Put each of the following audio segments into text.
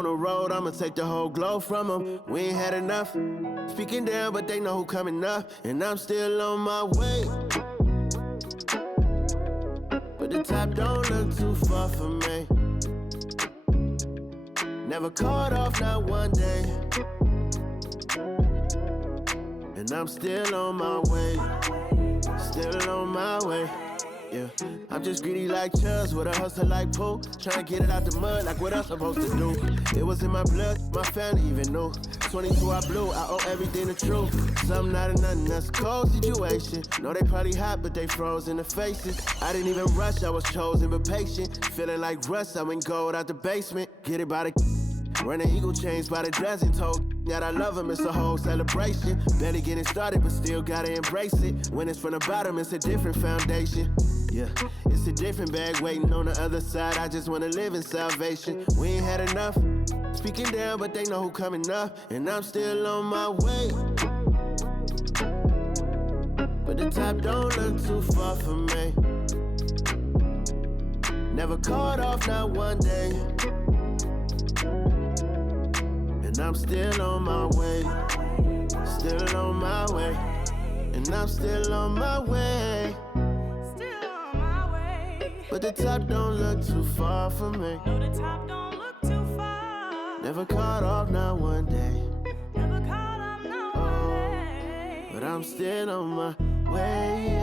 on the road, I'ma take the whole globe from them. We ain't had enough. Speaking down, but they know who coming up. And I'm still on my way. But the top don't look too far for me. Never caught off, not one day. And I'm still on my way. Still on my way. Yeah, I'm just greedy like Chuz with a hustle like Pooh. Tryna get it out the mud like what I'm supposed to do. It was in my blood, my family even knew. 22 I blew, I owe everything to truth. Something out of nothing, that's a cold situation. Know they probably hot, but they froze in the faces. I didn't even rush, I was chosen but patient. Feeling like Russ, I went gold out the basement. Get it by the running eagle chains by the dozen. Told that I love him, it's a whole celebration. Barely getting started, but still gotta embrace it. When it's from the bottom, it's a different foundation. Yeah, it's a different bag waiting on the other side. I just wanna live in salvation. We ain't had enough. Speaking down, but they know who coming up. And I'm still on my way. But the top don't look too far for me. Never caught off, not one day. And I'm still on my way. Still on my way. And I'm still on my way. But the top don't look too far for me. No, the top don't look too far. Never caught off, not one day. Never caught off, not one day. But I'm still on my way.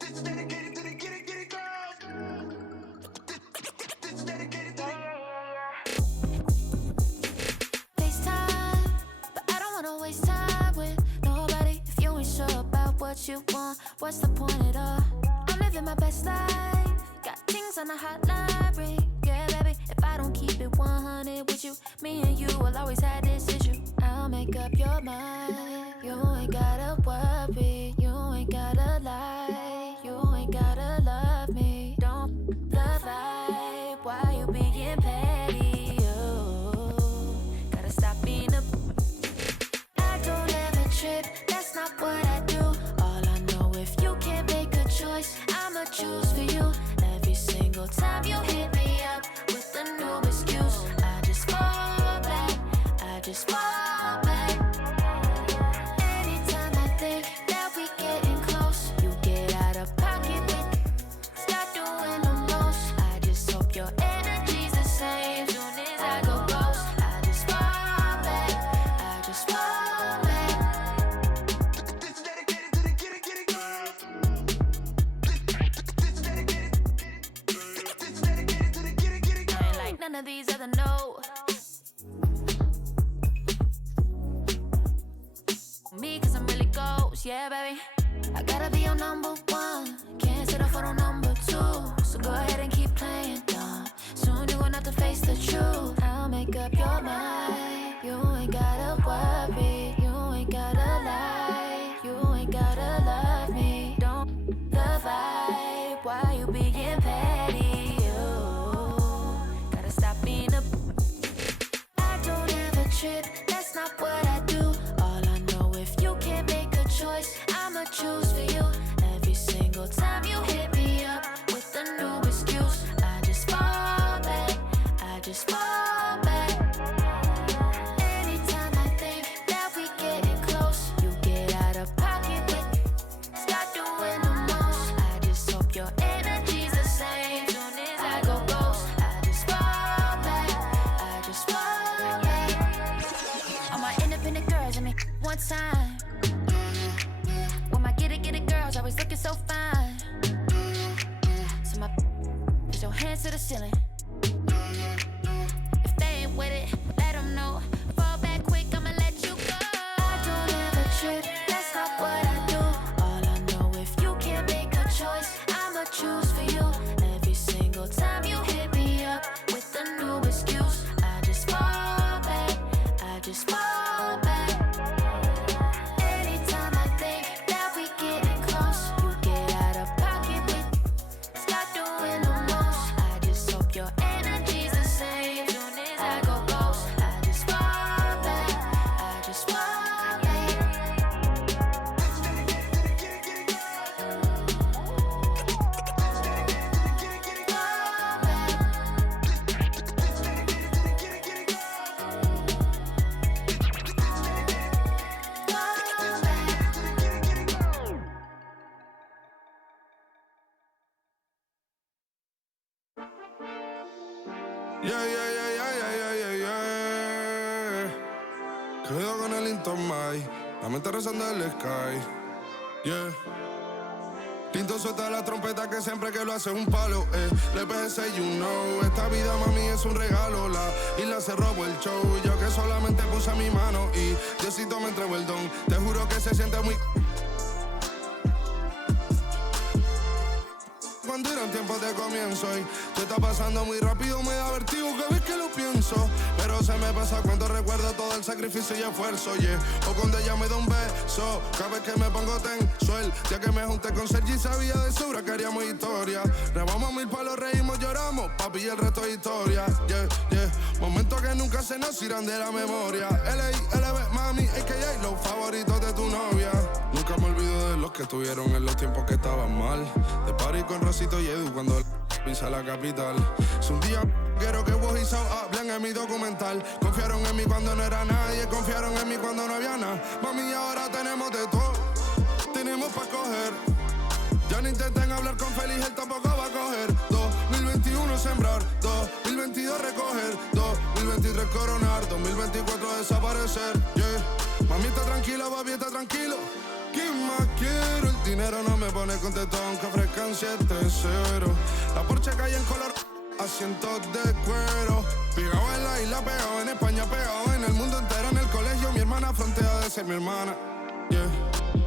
This is dedicated to the get it girls. This is dedicated to FaceTime, but I don't wanna waste time with nobody if you ain't sure about what you want. What's the point at all? I'm living my best life. Got things on the hotline ring. Yeah, baby, if I don't keep it 100 with you, me and you will always have this issue. I'll make up your mind. You ain't gotta worry. You ain't gotta lie. You ain't gotta love me. Don't the vibe. Why you being petty? You gotta stop being a. I don't ever trip. That's not what I do. All I know, if you can't make a choice, I'ma choose for you. Every single time you hit me up with a new excuse, I just fall back. I just fall back. Anytime I think that we getting close, you get out of pocket with. Stop doing the most. I just hope your energy's the same. Soon as I go ghost, I just fall back. I just fall back. This is dedicated to the get it girls. This is dedicated. This is dedicated to the get it girls. I ain't like none of these other no. Me, cause I'm really ghost, yeah, baby. I gotta be your number one. Can't settle for no number two. So go ahead and keep playing dumb. Soon you gonna have to face the truth. I'll make up your mind. You ain't gotta worry. You ain't gotta lie. You ain't gotta love me. Don't the vibe. Why you being petty? You gotta stop being a. I don't ever trip. That's not what I do. All I know, if you can't make a choice, I'ma choose for you. Every single time you hit me up with a new excuse, I just fall back. I just fall back. Anytime I think that we getting close, you get out of pocket with. Stop doing the most. I just hope your energy's the same. Soon as I go ghost, I just fall back. I just fall back. All my independent girls, I mean, one time. When my get it girls always looking so fine. So my put your hands to the ceiling. If they ain't with it, let them know. Fall back quick, I'ma let you go. I don't ever trip, that's not what I do. All I know, if you can't make a choice, I'ma choose for you. Every single time you hit me up with a new excuse, I just fall back. I just fall back. Anytime I think that we getting close, you get out of pocket with. Stop doing the most. I just hope your Cuidado con el Intomai, la mente rezando el sky. Yeah. Tinto suelta la trompeta que siempre que lo hace es un palo. Le PS, you know. Esta vida, mami, es un regalo. La isla se robó el show. Yo que solamente puse mi mano y Diosito me entregó el don. Te juro que se siente muy... Cuando eran tiempos de comienzo y tú estás pasando muy rápido, me da vertigo cada vez que lo pienso. Pero se me pasa cuando recuerdo todo el sacrificio y esfuerzo, yeah. O cuando ella me da un beso, cada vez que me pongo tenso. El día que me junté con Sergi sabía de sobra que haríamos historia. Rebamos 1000 palos, reímos, lloramos, papi, y el resto es historia, yeah, yeah. Momentos que nunca se nos irán de la memoria. LB, mami, a.k.a. los favoritos de tu novia. Nunca me olvido de los que estuvieron en los tiempos que estaban mal. De party con Rosito y Edu cuando pisa la capital. Es un día quiero que vos y Sao hablen en mi documental. Confiaron en mí cuando no era nadie, confiaron en mí cuando no había nada. Mami, ahora tenemos de todo, tenemos pa' coger. Ya no intenten hablar con Feliz, él tampoco va a coger. 2021 sembrar, 2022 recoger, 2023 coronar, 2024 desaparecer, yeah. Mami está tranquila, papi está tranquilo. ¿Qué más quiero? El dinero no me pone contento aunque ofrezcan 7-0. La Porsche cae en color, asientos de cuero. Pegado en la isla, pegado en España, pegado en el mundo entero. En el colegio mi hermana frontea de ser mi hermana, yeah.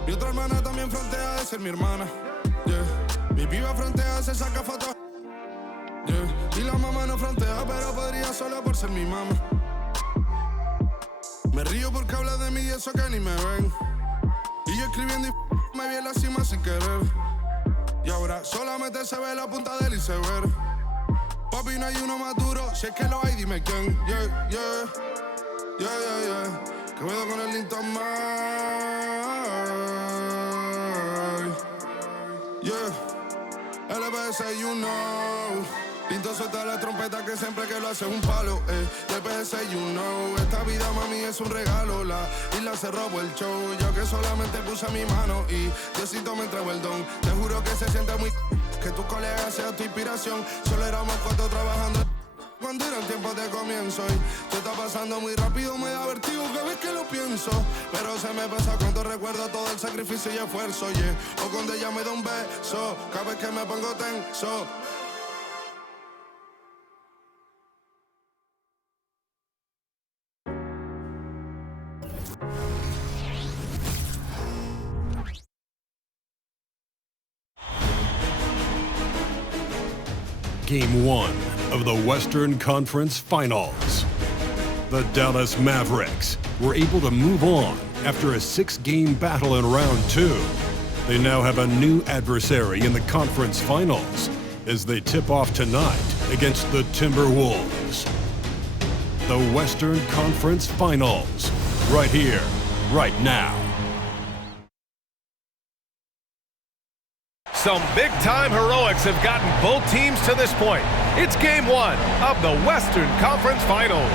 Mi otra hermana también frontea de ser mi hermana, yeah. Mi piba frontea, se saca fotos, yeah. Y la mamá no frontea, pero podría solo por ser mi mamá. Me río porque habla de mí y eso que ni me ven. Y yo escribiendo y me vi en la cima sin querer. Y ahora solamente se ve la punta del iceberg. Papi, no hay uno más duro, si es que lo hay, dime quién. Yeah, yeah, yeah, yeah, yeah. Que puedo con el Intomai. Yeah, LBS, you know. Tinto suelta la trompeta que siempre que lo hace es un palo, LBS, you know. Esta vida, mami, es un regalo. La isla se robó el show. Yo que solamente puse mi mano y Diosito me entregó el don. Te juro que se siente muy... que tu colega sea tu inspiración. Solo éramos 4 trabajando cuando eran tiempos de comienzo y tú estás pasando muy rápido, me da vertigo cada vez que lo pienso. Pero se me pasa cuando recuerdo todo el sacrificio y esfuerzo, yeah. O cuando ella me da un beso, cada vez que me pongo tenso. Game 1 of the Western Conference Finals. The Dallas Mavericks were able to move on after a 6-game battle in round 2. They now have a new adversary in the conference finals as they tip off tonight against the Timberwolves. The Western Conference Finals, right here, right now. Some big-time heroics have gotten both teams to this point. It's Game 1 of the Western Conference Finals.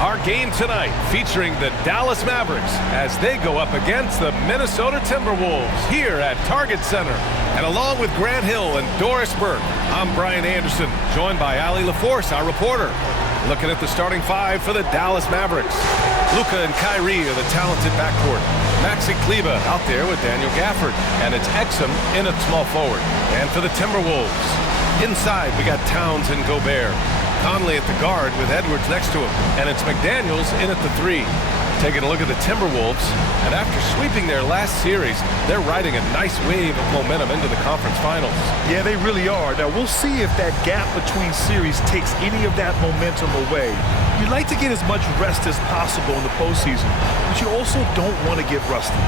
Our game tonight featuring the Dallas Mavericks as they go up against the Minnesota Timberwolves here at Target Center. And along with Grant Hill and Doris Burke, I'm Brian Anderson, joined by Ali LaForce, our reporter. Looking at the starting 5 for the Dallas Mavericks. Luka and Kyrie are the talented backcourt. Maxi Kleba out there with Daniel Gafford. And it's Exum in at small forward. And for the Timberwolves, inside we got Towns and Gobert. Conley at the guard with Edwards next to him. And it's McDaniels in at the 3. Taking a look at the Timberwolves, and after sweeping their last series, they're riding a nice wave of momentum into the conference finals. Yeah, they really are. Now, we'll see if that gap between series takes any of that momentum away. You'd like to get as much rest as possible in the postseason, but you also don't want to get rusty.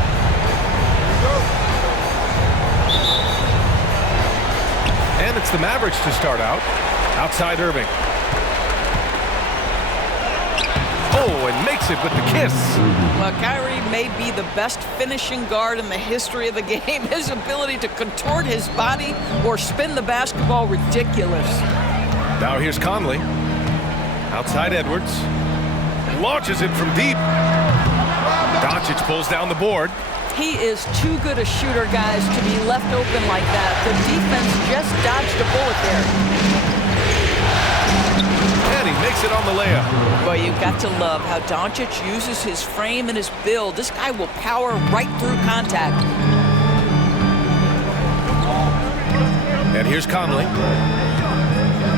And it's the Mavericks to start out. Outside Irving. Oh, and makes it with the kiss. Well, Kyrie may be the best finishing guard in the history of the game. His ability to contort his body or spin the basketball, ridiculous. Now here's Conley. Outside Edwards. Launches it from deep. Doncic pulls down the board. He is too good a shooter, guys, to be left open like that. The defense just dodged a bullet there. makes it on the layup. Boy, you've got to love how Doncic uses his frame and his build. This guy will power right through contact. And here's Conley.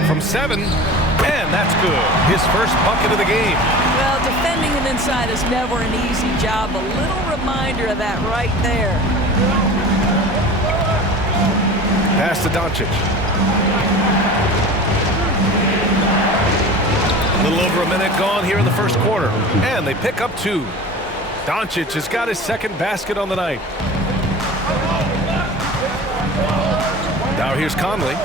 From 7, and that's good. His first bucket of the game. Well, defending him inside is never an easy job. A little reminder of that right there. Pass to Doncic. A little over a minute gone here in the first quarter. And they pick up 2. Doncic has got his second basket on the night. Now here's Conley.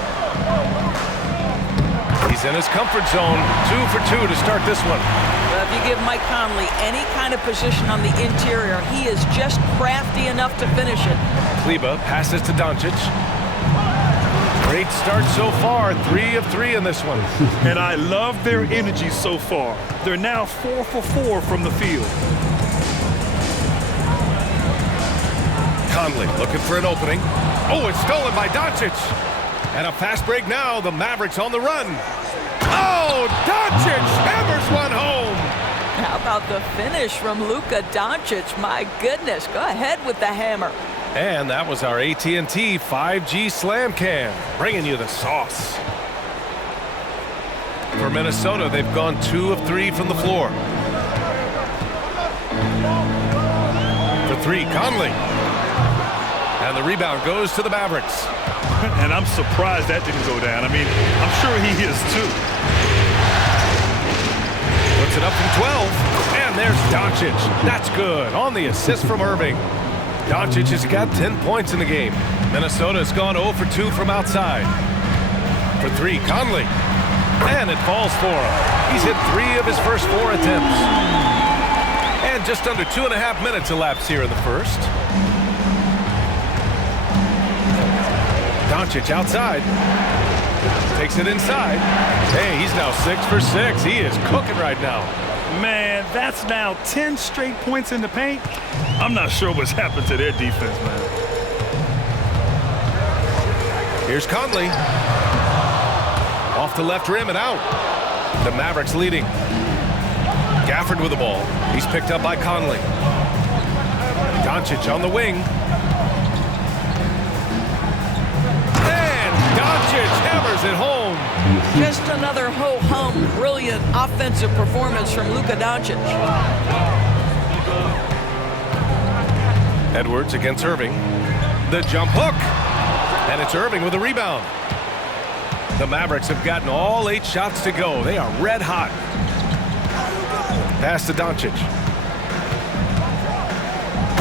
He's in his comfort zone. 2 for 2 to start this one. Well, if you give Mike Conley any kind of position on the interior, he is just crafty enough to finish it. Kleber passes to Doncic. Great start so far. 3 of 3 in this one. And I love their energy so far. They're now 4 for 4 from the field. Conley looking for an opening. Oh, it's stolen by Doncic. And a fast break now. The Mavericks on the run. Oh, Doncic hammers one home. How about the finish from Luka Doncic? My goodness, go ahead with the hammer. And that was our AT&T 5G Slam Cam, bringing you the sauce. For Minnesota, they've gone 2 of 3 from the floor. For 3, Conley. And the rebound goes to the Mavericks. And I'm surprised that didn't go down. I mean, I'm sure he is too. Puts it up from 12. And there's Doncic. That's good on the assist from Irving. Doncic has got 10 points in the game. Minnesota's gone 0 for 2 from outside. For 3, Conley. And it falls for him. He's hit 3 of his first 4 attempts. And just under 2.5 minutes elapsed here in the first. Doncic outside. Takes it inside. Hey, he's now 6 for 6. He is cooking right now. Man, that's now 10 straight points in the paint. I'm not sure what's happened to their defense, man. Here's Conley. Off the left rim and out. The Mavericks leading. Gafford with the ball. He's picked up by Conley. Doncic on the wing. And Doncic hammers it home. Just another ho-hum, brilliant offensive performance from Luka Doncic. Edwards against Irving. The jump hook. And it's Irving with a rebound. The Mavericks have gotten all 8 shots to go. They are red hot. Pass to Doncic.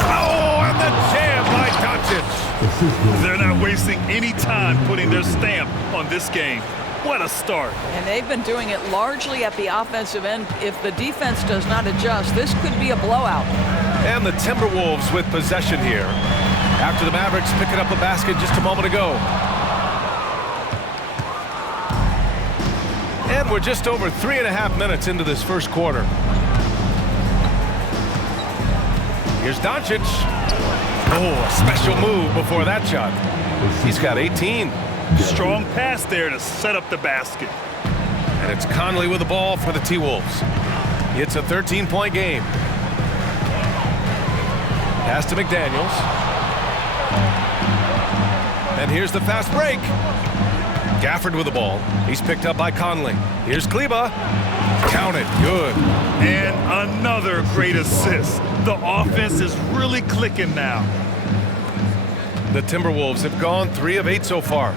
Oh, and the jam by Doncic. They're not wasting any time putting their stamp on this game. What a start. And they've been doing it largely at the offensive end. If the defense does not adjust, this could be a blowout. And the Timberwolves with possession here. After the Mavericks picking up a basket just a moment ago. And we're just over 3.5 minutes into this first quarter. Here's Doncic. Oh, a special move before that shot. He's got 18. Strong pass there to set up the basket. And it's Conley with the ball for the T-Wolves. It's a 13-point game. Pass to McDaniels. And here's the fast break. Gafford with the ball. He's picked up by Conley. Here's Kleber. Count it. Good. And another great assist. The offense is really clicking now. The Timberwolves have gone 3 of 8 so far.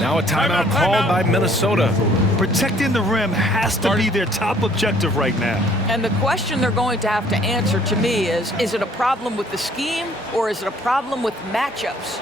Now a timeout called by Minnesota. Protecting the rim has to be their top objective right now. And the question they're going to have to answer to me is it a problem with the scheme or is it a problem with matchups?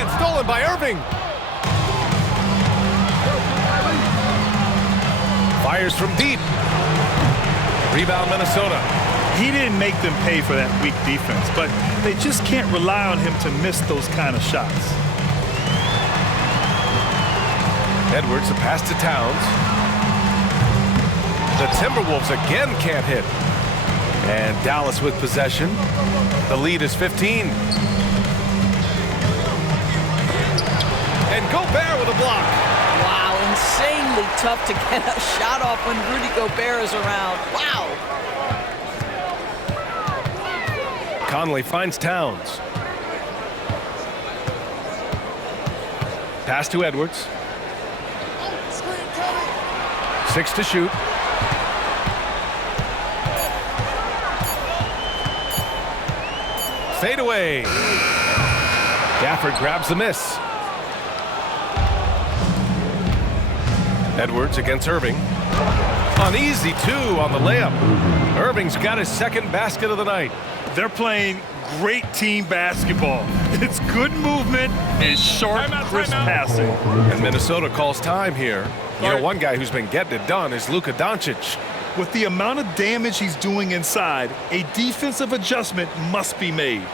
And stolen by Irving. Fires from deep. Rebound Minnesota. He didn't make them pay for that weak defense, but they just can't rely on him to miss those kind of shots. Edwards, a pass to Towns. The Timberwolves again can't hit. And Dallas with possession. The lead is 15. And Gobert with a block. Wow, insanely tough to get a shot off when Rudy Gobert is around. Wow. Conley finds Towns. Pass to Edwards. 6 to shoot. Fade away. Gafford grabs the miss. Edwards against Irving. An easy 2 on the layup. Irving's got his second basket of the night. They're playing great team basketball. It's good movement and sharp, crisp passing. And Minnesota calls time here. You know, one guy who's been getting it done is Luka Doncic. With the amount of damage he's doing inside, a defensive adjustment must be made.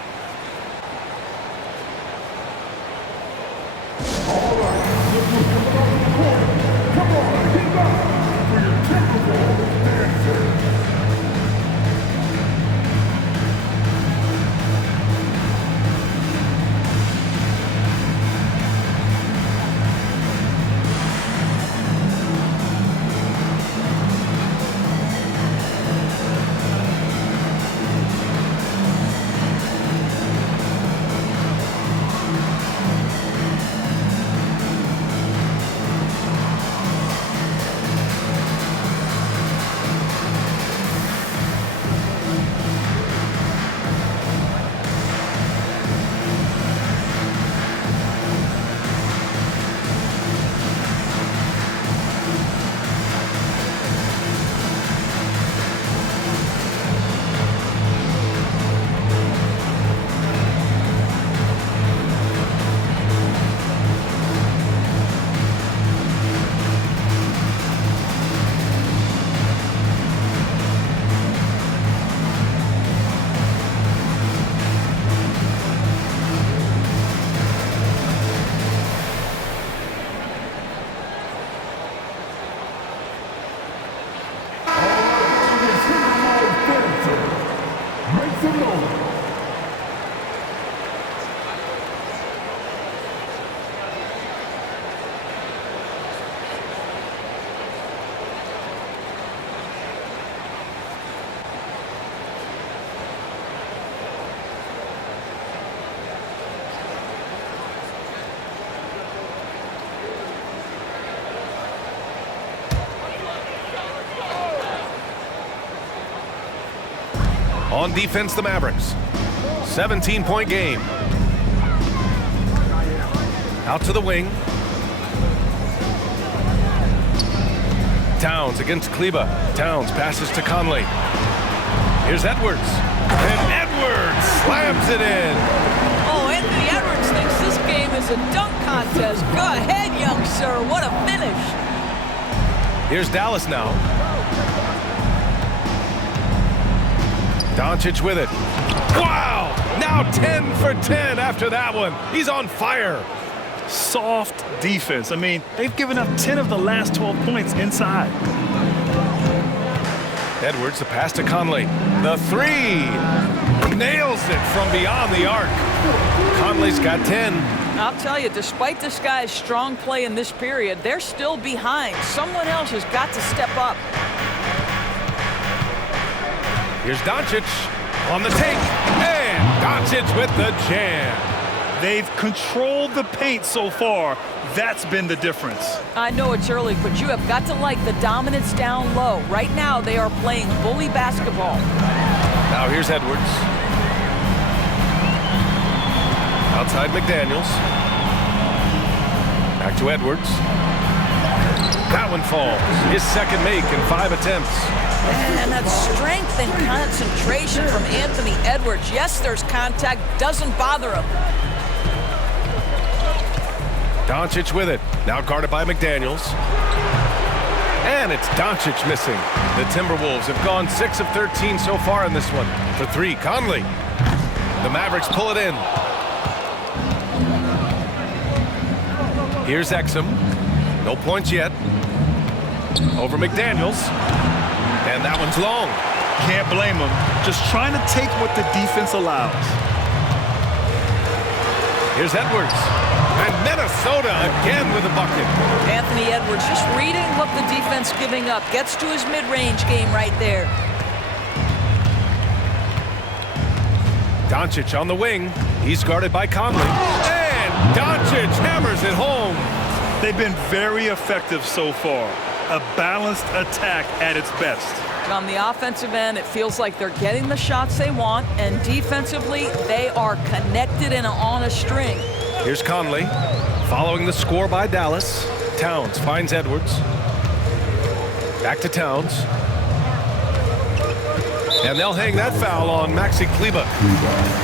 On defense, the Mavericks. 17-point game. Out to the wing. Towns against Kleba. Towns passes to Conley. Here's Edwards. And Edwards slams it in. Oh, Anthony Edwards thinks this game is a dunk contest. Go ahead, young sir. What a finish. Here's Dallas now. Doncic with it. Wow! Now 10 for 10 after that one. He's on fire. Soft defense. I mean, they've given up 10 of the last 12 points inside. Edwards, the pass to Conley. The 3. Nails it from beyond the arc. Conley's got 10. I'll tell you, despite this guy's strong play in this period, they're still behind. Someone else has got to step up. Here's Doncic on the take, and Doncic with the jam. They've controlled the paint so far. That's been the difference. I know it's early, but you have got to like the dominance down low. Right now, they are playing bully basketball. Now here's Edwards. Outside McDaniels. Back to Edwards. That one falls. His second make in 5 attempts. And that strength and concentration from Anthony Edwards. Yes, there's contact. Doesn't bother him. Doncic with it. Now guarded by McDaniels. And it's Doncic missing. The Timberwolves have gone 6 of 13 so far in this one. For 3, Conley. The Mavericks pull it in. Here's Exum. No points yet. Over McDaniels. And that one's long. Can't blame him. Just trying to take what the defense allows. Here's Edwards. And Minnesota again with a bucket. Anthony Edwards just reading what the defense giving up. Gets to his mid-range game right there. Doncic on the wing. He's guarded by Conley. And Doncic hammers it home. They've been very effective so far. A balanced attack at its best. On the offensive end, it feels like they're getting the shots they want, and defensively, they are connected and on a string. Here's Conley, following the score by Dallas. Towns finds Edwards. Back to Towns. And they'll hang that foul on Maxi Kleber.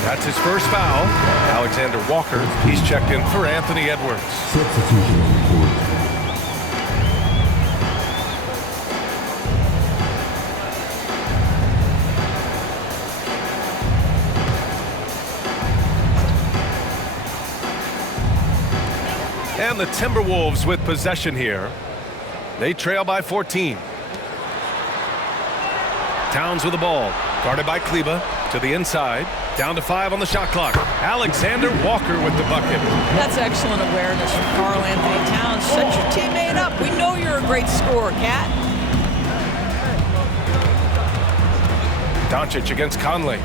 That's his first foul. Alexander Walker, he's checked in for Anthony Edwards. And the Timberwolves with possession here. They trail by 14. Towns with the ball. Guarded by Kleber to the inside. Down to 5 on the shot clock. Alexander Walker with the bucket. That's excellent awareness from Karl Anthony Towns. Set your teammate up. We know you're a great scorer, Cat. Doncic against Conley.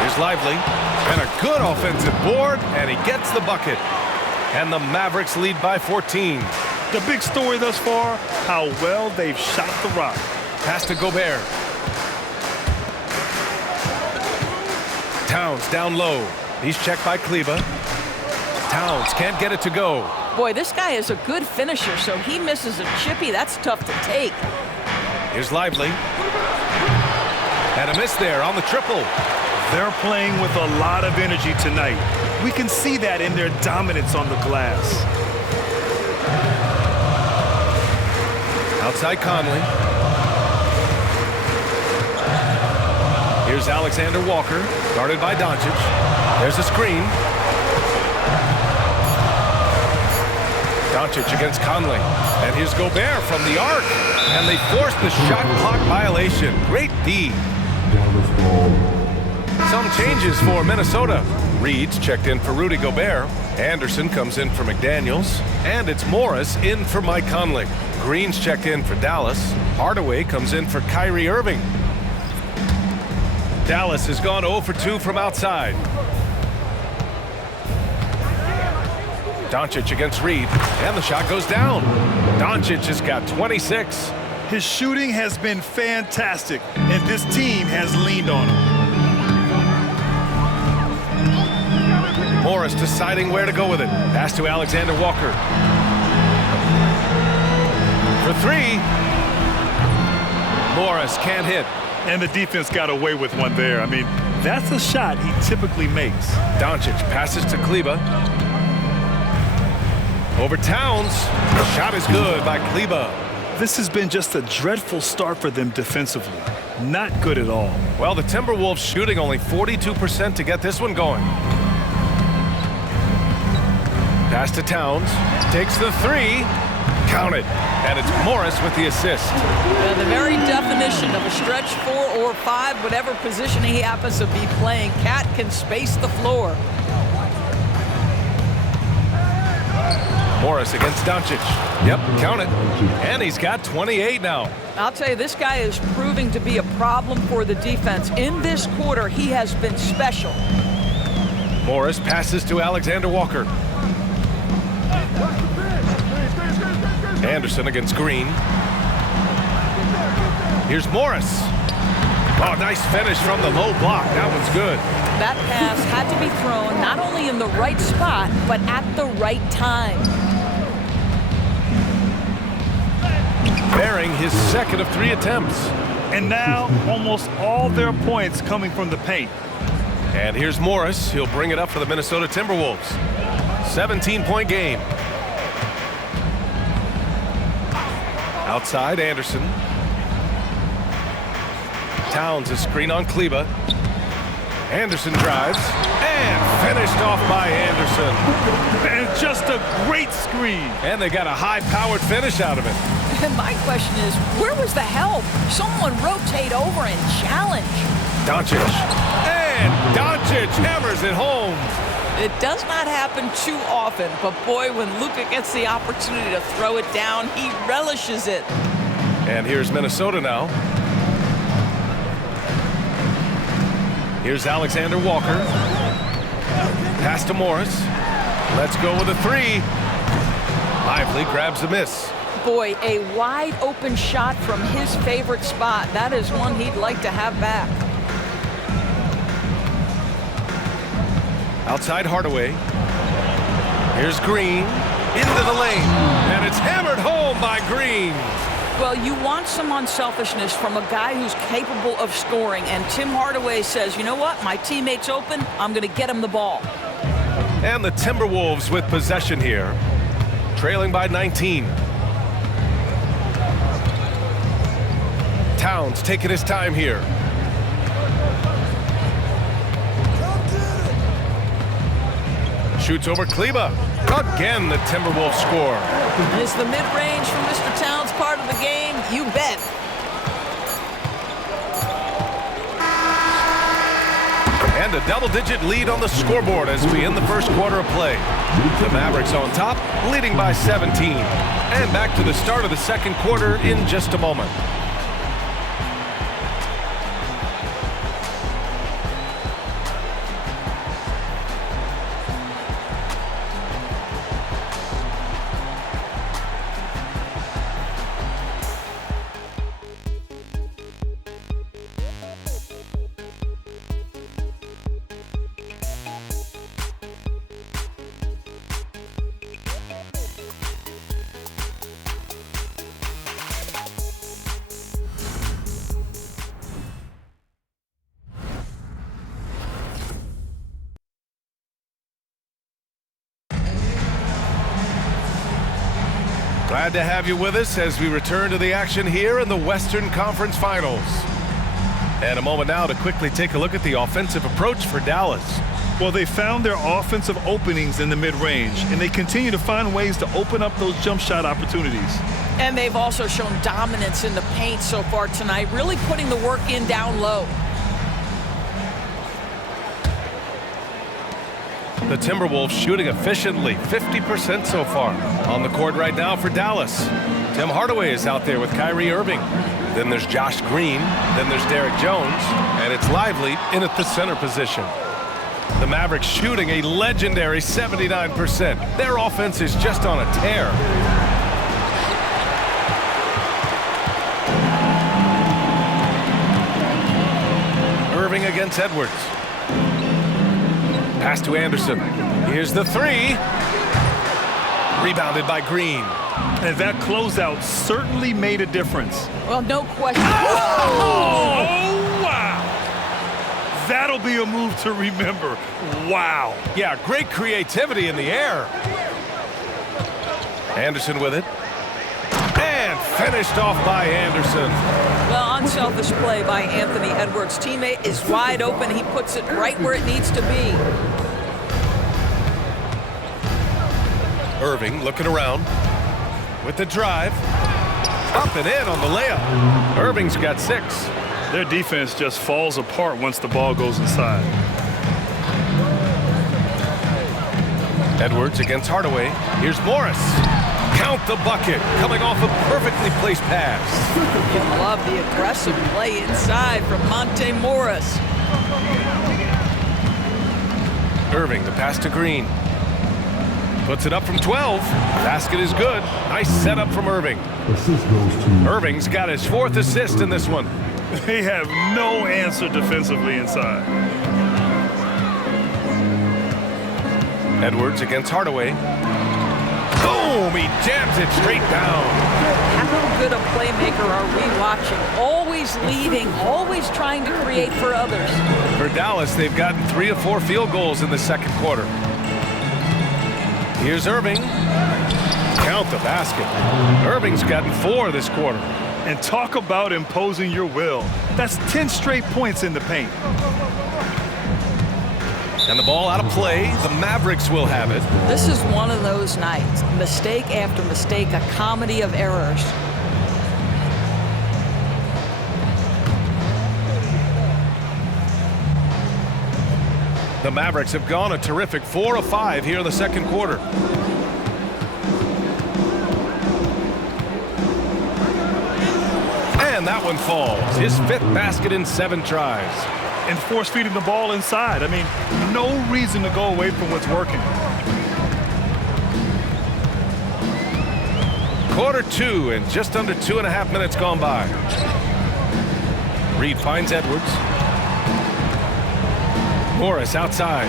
Here's Lively. And a good offensive board, and he gets the bucket. And the Mavericks lead by 14. The big story thus far, how well they've shot the rock. Pass to Gobert. Towns down low. He's checked by Kleber. Towns can't get it to go. Boy, this guy is a good finisher, so he misses a chippy. That's tough to take. Here's Lively. And a miss there on the triple. They're playing with a lot of energy tonight. We can see that in their dominance on the glass. Outside Conley. Here's Alexander Walker, guarded by Doncic. There's a screen. Doncic against Conley. And here's Gobert from the arc. And they force the shot clock violation. Great D. Some changes for Minnesota. Reed's checked in for Rudy Gobert. Anderson comes in for McDaniels. And it's Morris in for Mike Conley. Green's checked in for Dallas. Hardaway comes in for Kyrie Irving. Dallas has gone 0 for 2 from outside. Doncic against Reed. And the shot goes down. Doncic has got 26. His shooting has been fantastic, and this team has leaned on him. Morris deciding where to go with it. Pass to Alexander Walker. For 3. Morris can't hit. And the defense got away with one there. I mean, that's a shot he typically makes. Doncic passes to Kleber. Over Towns. The shot is good by Kleber. This has been just a dreadful start for them defensively. Not good at all. Well, the Timberwolves shooting only 42% to get this one going. Pass to Towns. Takes the 3. Count it. And it's Morris with the assist. The very definition of a stretch 4 or 5, whatever position he happens to be playing, Cat can space the floor. Morris against Doncic. Yep, count it. And he's got 28 now. I'll tell you, this guy is proving to be a problem for the defense. In this quarter, he has been special. Morris passes to Alexander Walker. Anderson against Green. Here's Morris. Oh, nice finish from the low block. That one's good. That pass had to be thrown not only in the right spot, but at the right time. Bearing his second of 3 attempts. And now almost all their points coming from the paint. And here's Morris. He'll bring it up for the Minnesota Timberwolves. 17-point game. Outside, Anderson. Towns a screen on Kleba. Anderson drives and finished off by Anderson. And just a great screen. And they got a high-powered finish out of it. And my question is, where was the help? Someone rotate over and challenge. Doncic. And Doncic hammers it home. It does not happen too often, but boy, when Luka gets the opportunity to throw it down, he relishes it. And here's Minnesota now. Here's Alexander Walker. Pass to Morris. Let's go with a three. Lively grabs a miss. Boy, a wide open shot from his favorite spot. That is one he'd like to have back. Outside Hardaway. Here's Green. Into the lane. And it's hammered home by Green. Well, you want some unselfishness from a guy who's capable of scoring, and Tim Hardaway says, you know what, my teammate's open, I'm going to get him the ball. And the Timberwolves with possession here, trailing by 19. Towns taking his time here. Shoots over Kleba. Again, the Timberwolves score. Is the mid-range from Mr. Towns part of the game? You bet. And a double-digit lead on the scoreboard as we end the first quarter of play. The Mavericks on top, leading by 17. And back to the start of the second quarter in just a moment. Glad to have you with us as we return to the action here in the Western Conference Finals. And a moment now to quickly take a look at the offensive approach for Dallas. Well, they found their offensive openings in the mid-range, and they continue to find ways to open up those jump shot opportunities. And they've also shown dominance in the paint so far tonight, really putting the work in down low. The Timberwolves shooting efficiently, 50% so far. On the court right now for Dallas. Tim Hardaway is out there with Kyrie Irving. Then there's Josh Green. Then there's Derek Jones. And it's Lively in at the center position. The Mavericks shooting a legendary 79%. Their offense is just on a tear. Irving against Edwards. Pass to Anderson. Here's the three. Rebounded by Green. And that closeout certainly made a difference. Well, no question. Oh, wow. That'll be a move to remember. Wow. Yeah, great creativity in the air. Anderson with it. And finished off by Anderson. Well, unselfish play by Anthony Edwards. Teammate is wide open. He puts it right where it needs to be. Irving looking around with the drive. Up and in on the layup. Irving's got 6. Their defense just falls apart once the ball goes inside. Edwards against Hardaway. Here's Morris. Count the bucket, coming off a perfectly placed pass. You love the aggressive play inside from Monte Morris. Irving, the pass to Green. Puts it up from 12. Basket is good. Nice setup from Irving. Irving's got his 4th assist in this one. They have no answer defensively inside. Edwards against Hardaway. Boom! He jams it straight down. How good a playmaker are we watching? Always leading, always trying to create for others. For Dallas, they've gotten 3 of 4 field goals in the second quarter. Here's Irving. Count the basket. Irving's gotten 4 this quarter. And talk about imposing your will. That's 10 straight points in the paint. And the ball out of play. The Mavericks will have it. This is one of those nights. Mistake after mistake, a comedy of errors. The Mavericks have gone a terrific 4 of 5 here in the second quarter. And that one falls. His 5th basket in 7 tries. And force-feeding the ball inside. I mean, no reason to go away from what's working. Quarter 2 and just under 2.5 minutes gone by. Reed finds Edwards. Morris outside.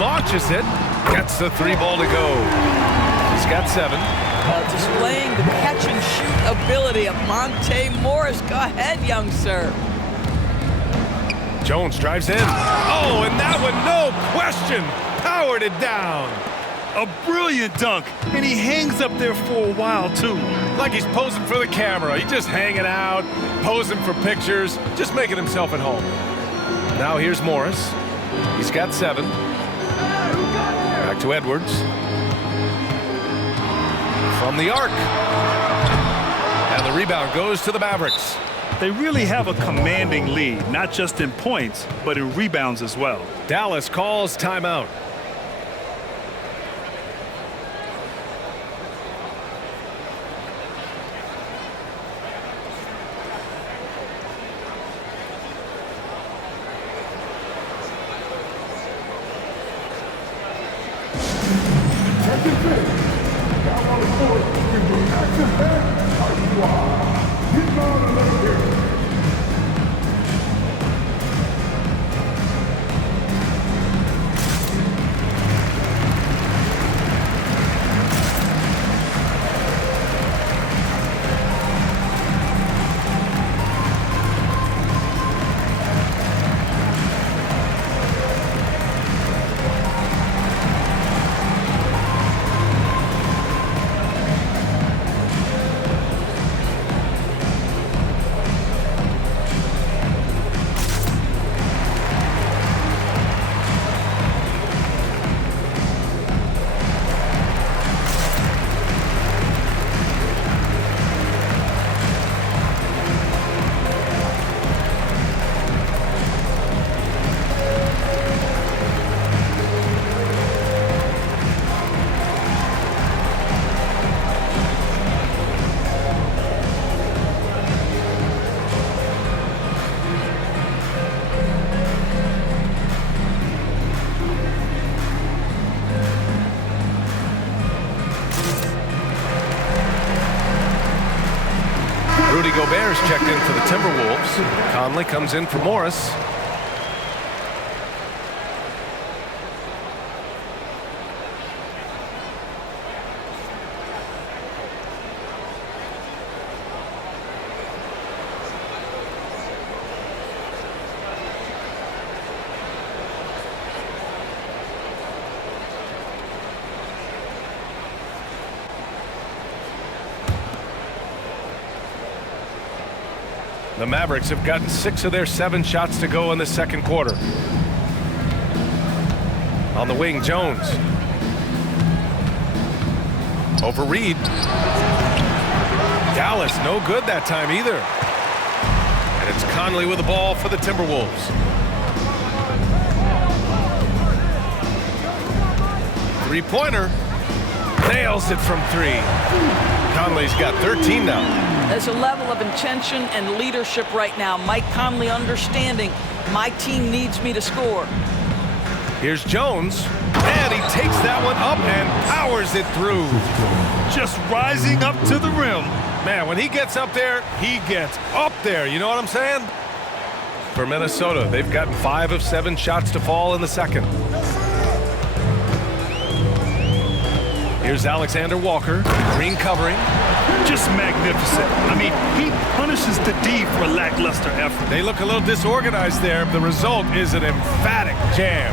Launches it. Gets the 3 ball to go. He's got 7. Displaying the catch-and-shoot ability of Monte Morris. Go ahead, young sir. Jones drives in. Oh, and that one, no question, powered it down. A brilliant dunk, and he hangs up there for a while, too. Like he's posing for the camera. He's just hanging out, posing for pictures, just making himself at home. Now here's Morris. He's got 7. Back to Edwards. From the arc. And the rebound goes to the Mavericks. They really have a commanding lead, not just in points, but in rebounds as well. Dallas calls timeout. Rudy Gobert's checked in for the Timberwolves. Conley comes in for Morris. The Mavericks have gotten 6 of their 7 shots to go in the second quarter. On the wing, Jones. Over Reed. Dallas, no good that time either. And it's Conley with the ball for the Timberwolves. Three-pointer. Nails it from 3. Conley's got 13 now. There's a level of intention and leadership right now. Mike Conley understanding my team needs me to score. Here's Jones, and he takes that one up and powers it through. Just rising up to the rim. Man, when he gets up there, he gets up there. You know what I'm saying? For Minnesota, they've gotten 5 of 7 shots to fall in the second. Here's Alexander Walker, green covering. Just magnificent. I mean, he punishes the D for lackluster effort. They look a little disorganized there. The result is an emphatic jam.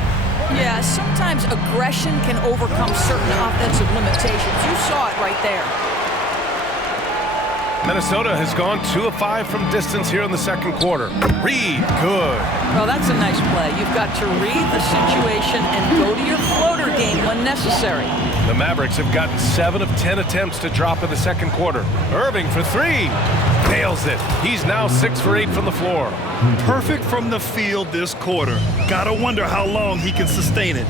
Yeah, sometimes aggression can overcome certain offensive limitations. You saw it right there. Minnesota has gone 2 of 5 from distance here in the second quarter. Reed, good. Well, that's a nice play. You've got to read the situation and go to your floater game when necessary. The Mavericks have gotten 7 of 10 attempts to drop in the second quarter. Irving for 3. Nails it. He's now 6 for 8 from the floor. Perfect from the field this quarter. Gotta wonder how long he can sustain it.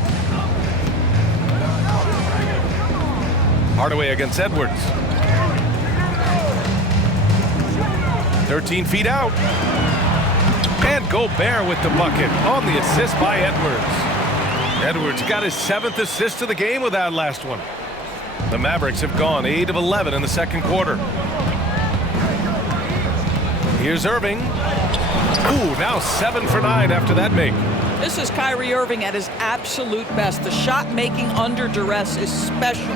Hardaway against Edwards. 13 feet out. And Gobert with the bucket on the assist by Edwards. Edwards got his 7th assist of the game with that last one. The Mavericks have gone 8 of 11 in the second quarter. Here's Irving. Ooh, now 7 for 9 after that make. This is Kyrie Irving at his absolute best. The shot making under duress is special.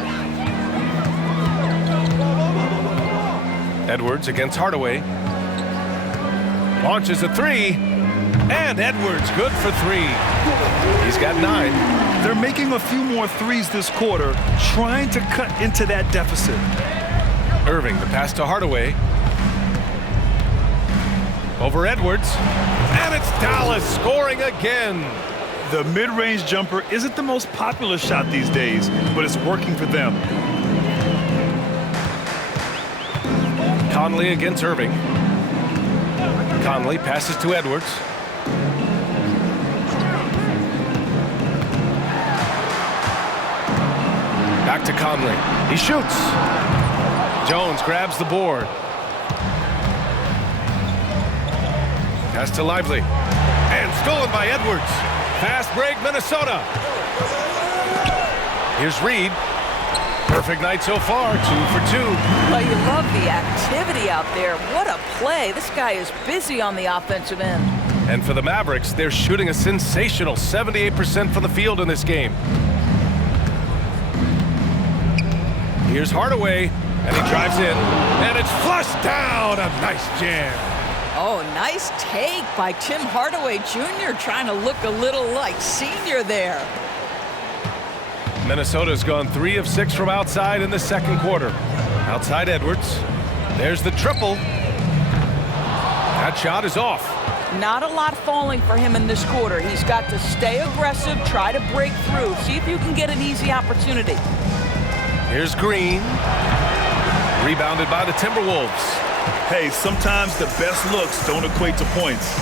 Edwards against Hardaway. Launches a 3. And Edwards good for 3. He's got 9. They're making a few more threes this quarter, trying to cut into that deficit. Irving, the pass to Hardaway. Over Edwards. And it's Dallas scoring again. The mid-range jumper isn't the most popular shot these days, but it's working for them. Conley against Irving. Conley passes to Edwards. Back to Conley. He shoots. Jones grabs the board. Pass to Lively. And stolen by Edwards. Fast break, Minnesota. Here's Reed. Perfect night so far, 2 for 2. Well, you love the activity out there. What a play. This guy is busy on the offensive end. And for the Mavericks, they're shooting a sensational 78% from the field in this game. Here's Hardaway, and he drives in, and it's flushed down. A nice jam. Oh, nice take by Tim Hardaway Jr. trying to look a little like senior there. Minnesota's gone 3 of 6 from outside in the second quarter. Outside Edwards. There's the triple. That shot is off. Not a lot falling for him in this quarter. He's got to stay aggressive, try to break through, see if you can get an easy opportunity. Here's Green. Rebounded by the Timberwolves. Hey, sometimes the best looks don't equate to points.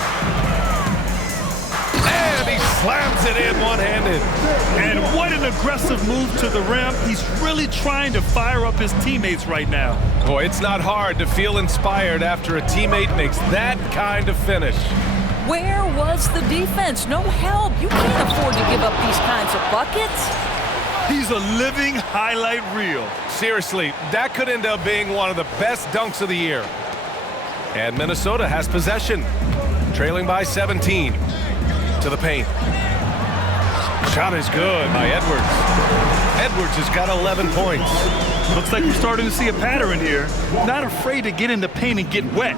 And he slams it in one-handed. And what an aggressive move to the rim. He's really trying to fire up his teammates right now. Boy, it's not hard to feel inspired after a teammate makes that kind of finish. Where was the defense? No help. You can't afford to give up these kinds of buckets. He's a living highlight reel. Seriously, that could end up being one of the best dunks of the year. And Minnesota has possession, trailing by 17. To the paint. Shot is good by Edwards. Edwards has got 11 points. Looks like we're starting to see a pattern here. Not afraid to get in the paint and get wet.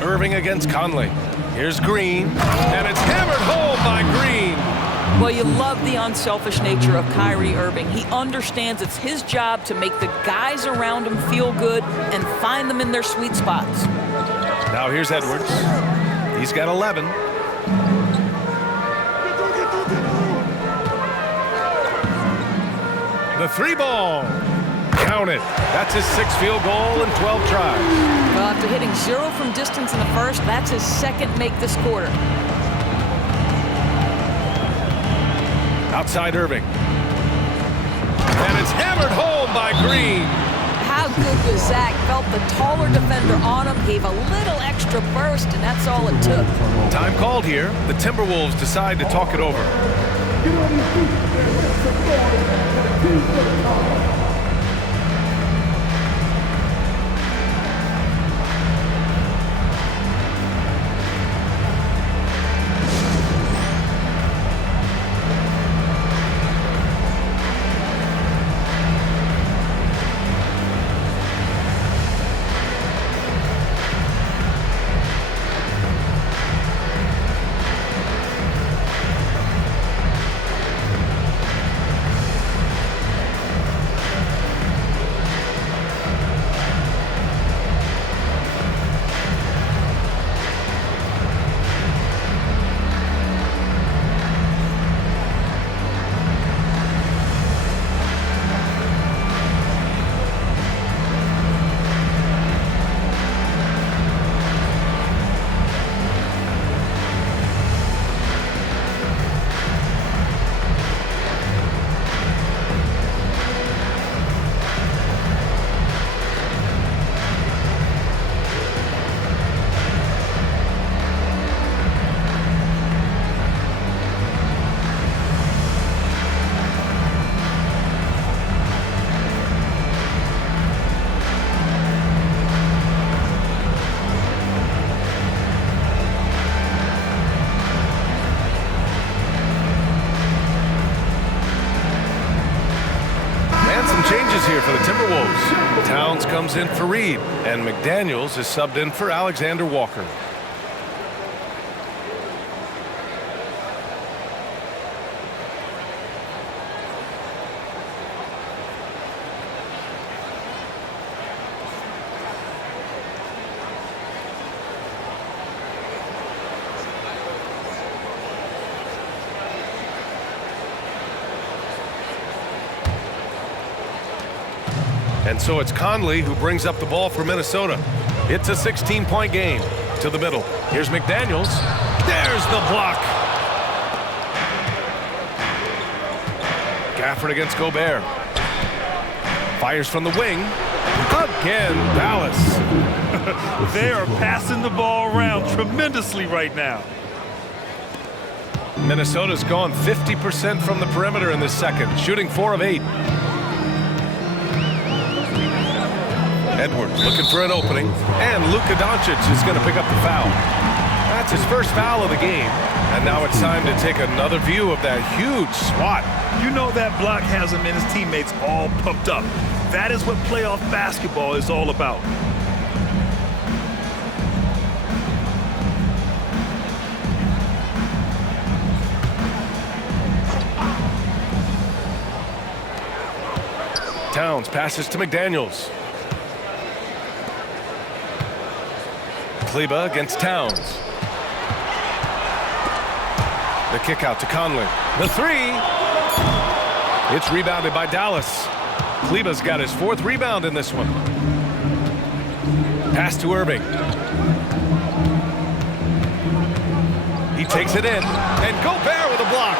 Irving against Conley. Here's Green, and it's hammered home by Green. Well, you love the unselfish nature of Kyrie Irving. He understands it's his job to make the guys around him feel good and find them in their sweet spots. Now here's Edwards. He's got 11. The 3 ball. Count it. That's his 6th field goal in 12 tries. Well, after hitting 0 from distance in the first, that's his 2nd make this quarter. Outside Irving. And it's hammered home by Green. How good was Zach? Felt the taller defender on him, gave a little extra burst, and that's all it took. Time called here. The Timberwolves decide to talk it over. changes here for the Timberwolves. Towns comes in for Reed, and McDaniels is subbed in for Alexander Walker. And so it's Conley who brings up the ball for Minnesota. It's a 16-point game. To the middle. Here's McDaniels. There's the block. Gafford against Gobert. Fires from the wing. Again, Dallas. They are passing the ball around tremendously right now. Minnesota's gone 50% from the perimeter in this second, shooting 4 of 8. Edwards looking for an opening, and Luka Doncic is going to pick up the foul. That's his first foul of the game, and now it's time to take another view of that huge swat. You know that block has him and his teammates all pumped up. That is what playoff basketball is all about. Towns passes to McDaniels. Kleber against Towns. The kick out to Conley. The three. It's rebounded by Dallas. Kleber's got his 4th rebound in this one. Pass to Irving. He takes it in, and Gobert with a block.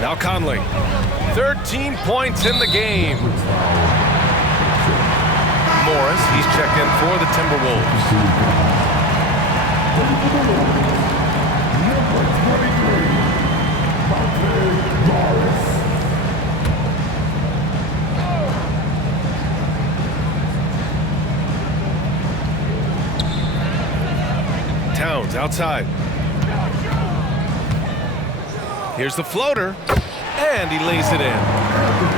Now Conley. 13 points in the game. Morris, he's checked in for the Timberwolves. Towns outside. Here's the floater, and he lays it in.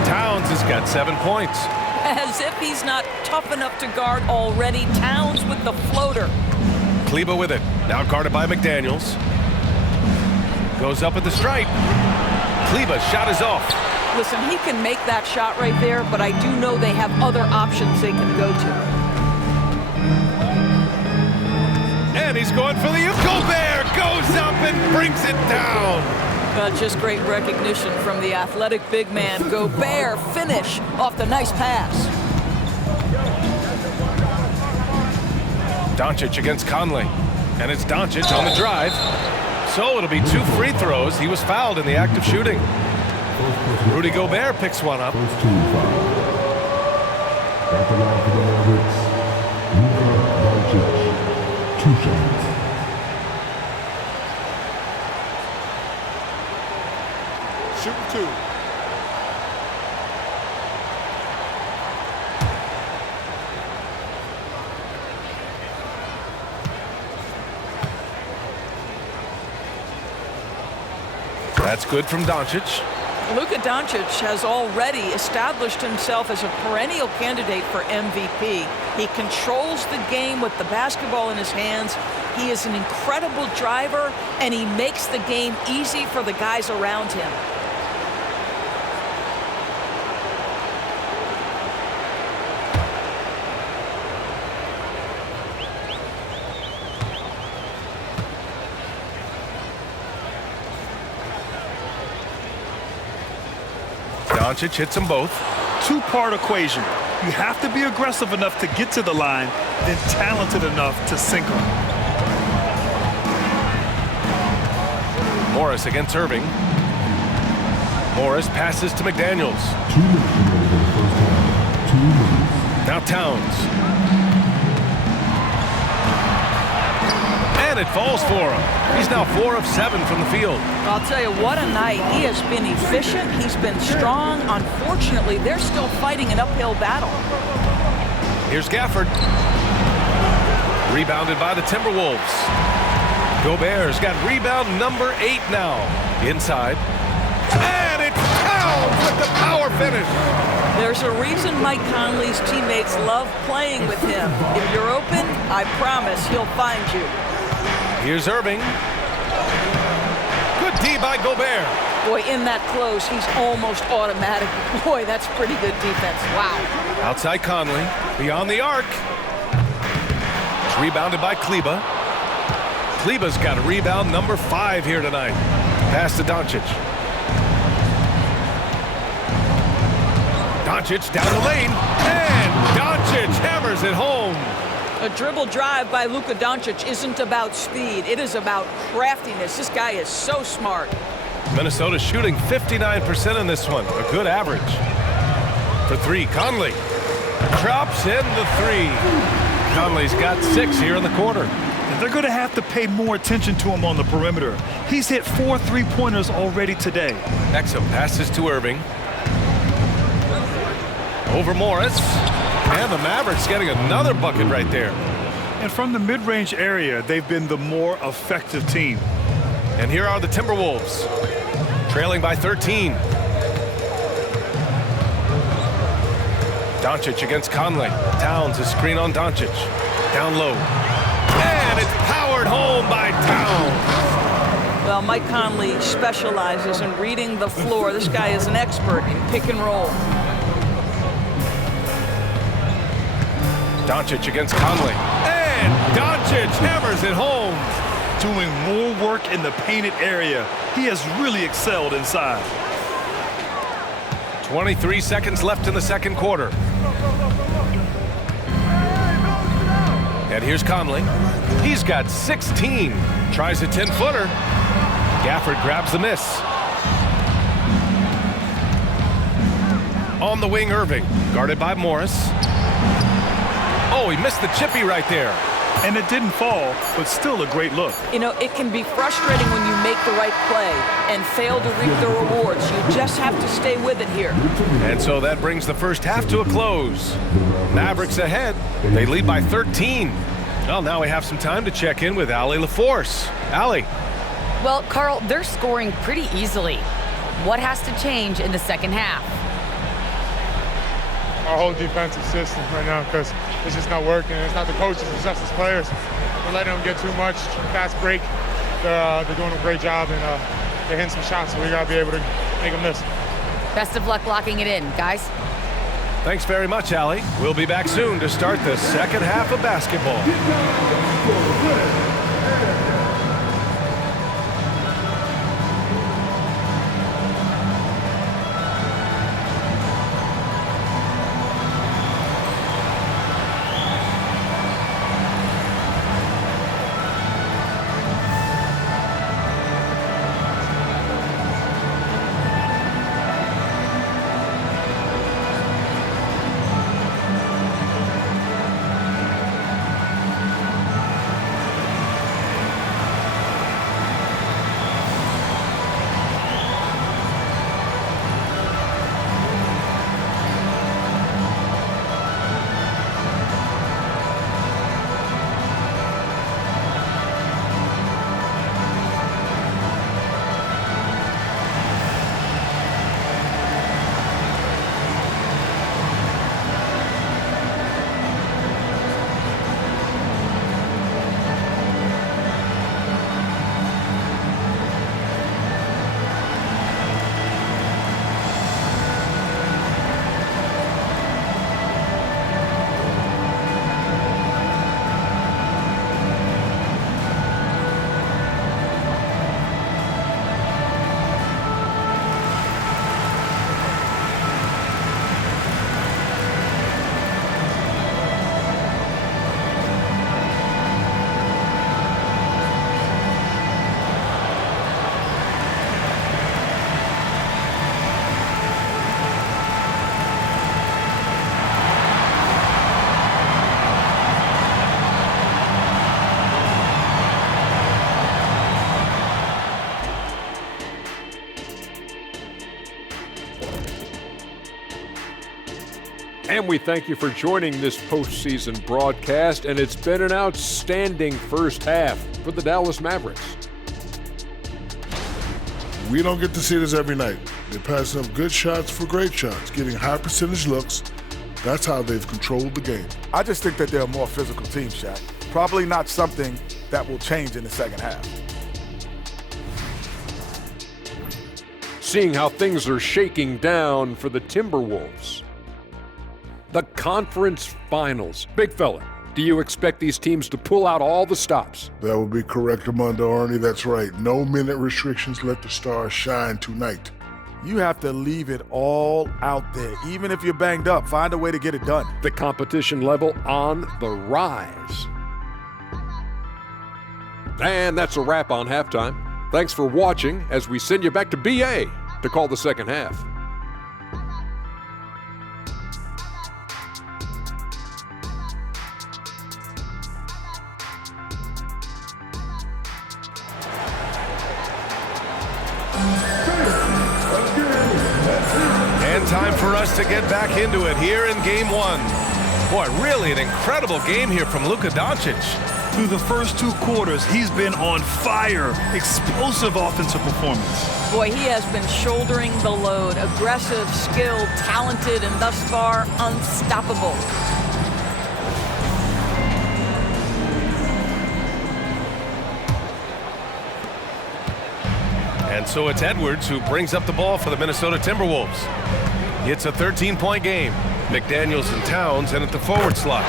Towns has got 7 points. As if he's not tough enough to guard already. Towns with the floater. Kleber with it. Now guarded by McDaniels. Goes up at the stripe. Kleber's shot is off. Listen, he can make that shot right there, but I do know they have other options they can go to. And he's going for the Gobert goes up and brings it down. Just great recognition from the athletic big man. Gobert finish off the nice pass. Doncic against Conley. And it's Doncic on the drive. So it'll be 2 free throws. He was fouled in the act of shooting. Rudy Gobert picks one up. First team foul. Got the line for the Mavericks. Luka Doncic. 2 shots. Shooting 2. That's good from Doncic. Luka Doncic has already established himself as a perennial candidate for MVP. He controls the game with the basketball in his hands. He is an incredible driver, and he makes the game easy for the guys around him. Doncic hits them both. 2-part equation. You have to be aggressive enough to get to the line, then talented enough to sink them. Morris against Irving. Morris passes to McDaniels. 2 minutes remaining in the first half. 2 minutes. Now Towns. And it falls for him. He's now 4 of 7 from the field. I'll tell you, what a night. He has been efficient. He's been strong. Unfortunately, they're still fighting an uphill battle. Here's Gafford. Rebounded by the Timberwolves. Gobert's got rebound number 8 now. Inside. And it's a power finish. There's a reason Mike Conley's teammates love playing with him. If you're open, I promise he'll find you. Here's Irving. Good D by Gobert. Boy, in that close, he's almost automatic. Boy, that's pretty good defense. Wow. Outside Conley, beyond the arc. It's rebounded by Kleber. Kleber's got a rebound number 5 here tonight. Pass to Doncic. Doncic down the lane, and Doncic hammers it home. A dribble drive by Luka Doncic isn't about speed. It is about craftiness. This guy is so smart. Minnesota shooting 59% in this one, a good average. For 3, Conley drops in the 3. Conley's got 6 here in the quarter. And they're going to have to pay more attention to him on the perimeter. He's hit 4 3-pointers already today. Exum passes to Irving. Over Morris. And the Mavericks getting another bucket right there. And from the mid-range area, they've been the more effective team. And here are the Timberwolves, trailing by 13. Doncic against Conley. Towns, a screen on Doncic. Down low. And it's powered home by Towns. Well, Mike Conley specializes in reading the floor. This guy is an expert in pick and roll. Doncic against Conley. And Doncic hammers it home. Doing more work in the painted area. He has really excelled inside. 23 seconds left in the second quarter. And here's Conley. He's got 16. Tries a 10-footer. Gafford grabs the miss. On the wing, Irving. Guarded by Morris. Oh, he missed the chippy right there. And it didn't fall, but still a great look. You know, it can be frustrating when you make the right play and fail to reap the rewards. You just have to stay with it here. And so that brings the first half to a close. Mavericks ahead. They lead by 13. Well, now we have some time to check in with Allie LaForce. Allie. Well, Carl, they're scoring pretty easily. What has to change in the second half? Our whole defensive system right now, because it's just not working. It's not the coaches, it's just the players. We're letting them get too much, fast break. They're doing a great job, and they're hitting some shots, so we got to be able to make them miss. Best of luck locking it in, guys. Thanks very much, Allie. We'll be back soon to start the second half of basketball. And we thank you for joining this postseason broadcast, and it's been an outstanding first half for the Dallas Mavericks. We don't get to see this every night. They're passing up good shots for great shots, getting high percentage looks. That's how they've controlled the game. I just think that they're a more physical team, Shaq. Probably not something that will change in the second half. Seeing how things are shaking down for the Timberwolves. The conference finals. Big fella, do you expect these teams to pull out all the stops? That would be correct, Armando Arnie. That's right. No minute restrictions. Let the stars shine tonight. You have to leave it all out there. Even if you're banged up, find a way to get it done. The competition level on the rise. And that's a wrap on halftime. Thanks for watching as we send you back to BA to call the second half. And time for us to get back into it here in Game 1. Boy, really an incredible game here from Luka Doncic. Through the first 2 quarters, he's been on fire. Explosive offensive performance. Boy, he has been shouldering the load. Aggressive, skilled, talented, and thus far, unstoppable. And so it's Edwards who brings up the ball for the Minnesota Timberwolves. It's a 13-point game. McDaniels and Towns in at the forward slot.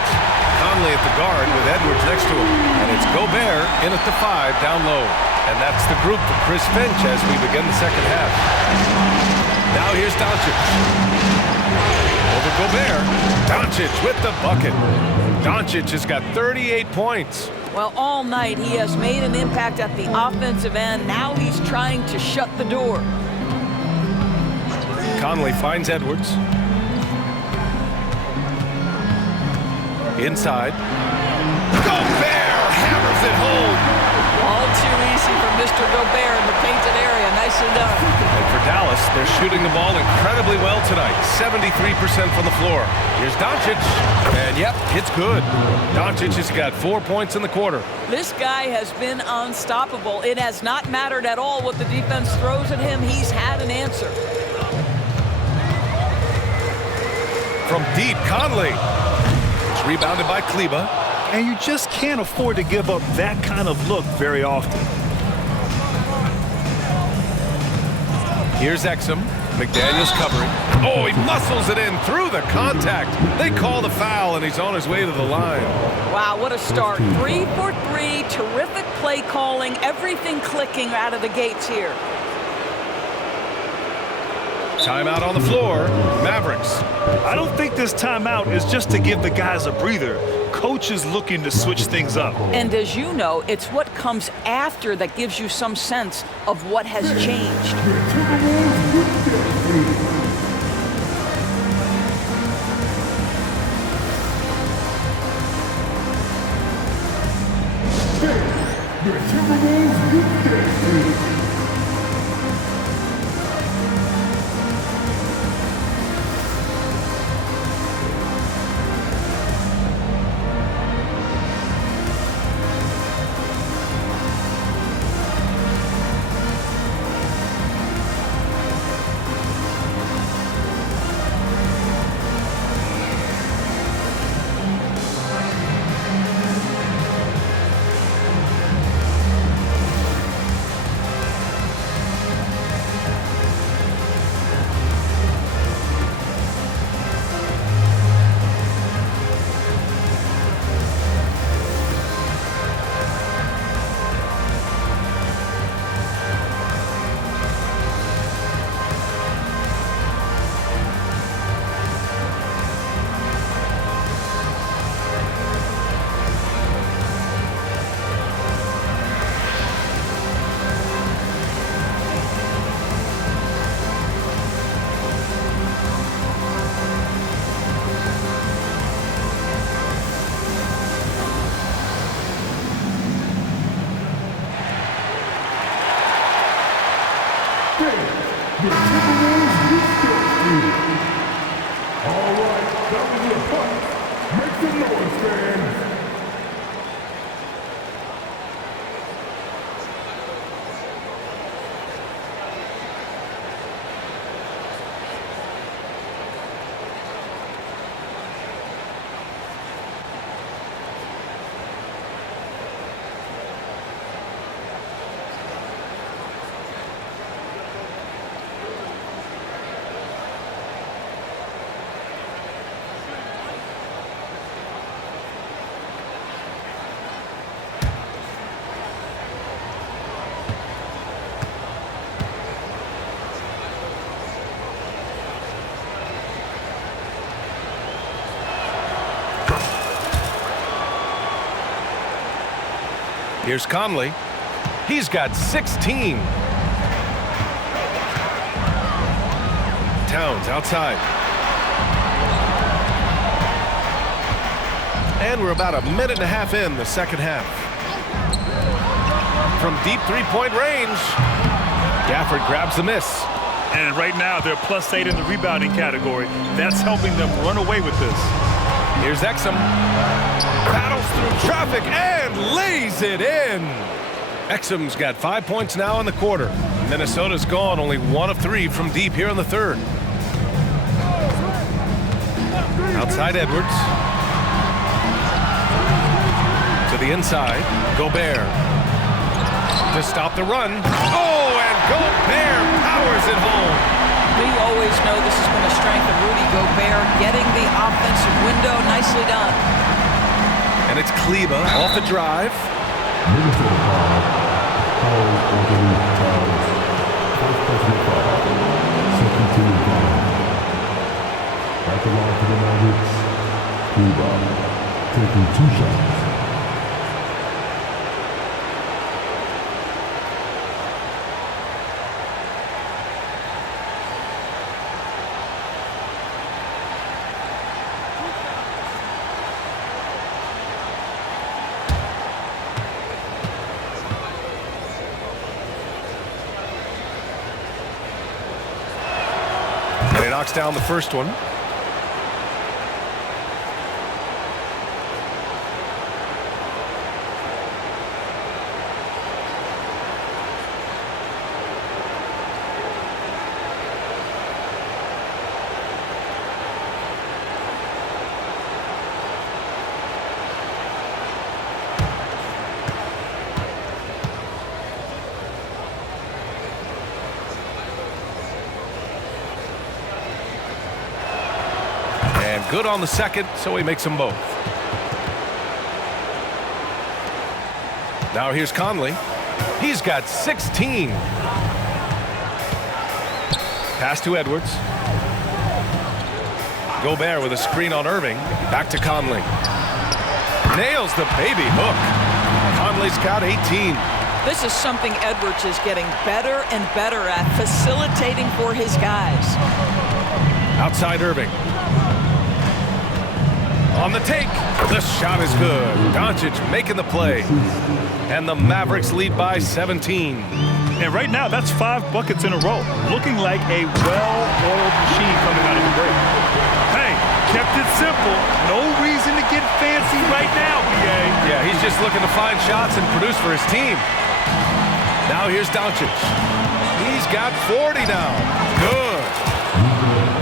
Conley at the guard with Edwards next to him. And it's Gobert in at the 5 down low. And that's the group for Chris Finch as we begin the second half. Now here's Doncic. Over Gobert. Doncic with the bucket. Doncic has got 38 points. Well, all night he has made an impact at the offensive end. Now he's trying to shut the door. Conley finds Edwards. Inside. Gobert hammers it home. All too easy for Mr. Gobert in the painted area. Nicely done. And for Dallas, they're shooting the ball incredibly well tonight. 73% from the floor. Here's Doncic. And yep, it's good. Doncic has got 4 points in the quarter. This guy has been unstoppable. It has not mattered at all what the defense throws at him. He's had an answer. From deep, Conley. It's rebounded by Kleba. And you just can't afford to give up that kind of look very often. Here's Exum. McDaniels covering. Oh, he muscles it in through the contact. They call the foul, and he's on his way to the line. Wow, what a start. 3 for 3. Terrific play calling. Everything clicking out of the gates here. Timeout on the floor. Mavericks. I don't think this timeout is just to give the guys a breather. Coach is looking to switch things up. And as you know, it's what comes after that gives you some sense of what has changed. Here's Conley. He's got 16. Towns outside. And we're about a minute and a half in the second half. From deep three-point range, Gafford grabs the miss. And right now, they're +8 in the rebounding category. That's helping them run away with this. Here's Exum. Battles through traffic and lays it in. Exum's got 5 points now in the quarter. Minnesota's gone only 1 of 3 from deep here in the third. Outside Edwards. To the inside. Gobert. To stop the run. Oh, and Gobert powers it home. We always know this has been a strength of Rudy Gobert, getting the offensive window. Nicely done. And it's Kleba off the drive. Minnesota foul. Foul on the lead. Towns. First personal foul. Second team foul. At the line for the Mavericks. Kleba taking 2 shots. And he knocks down the first one. Good on the second, so he makes them both. Now here's Conley. He's got 16. Pass to Edwards. Gobert with a screen on Irving. Back to Conley. Nails the baby hook. Conley's got 18. This is something Edwards is getting better and better at, facilitating for his guys. Outside Irving. On the take, the shot is good. Doncic making the play. And the Mavericks lead by 17. And right now, that's 5 buckets in a row. Looking like a well-oiled machine coming out of the break. Hey, kept it simple. No reason to get fancy right now, BA. Yeah, he's just looking to find shots and produce for his team. Now here's Doncic. He's got 40 now. Good.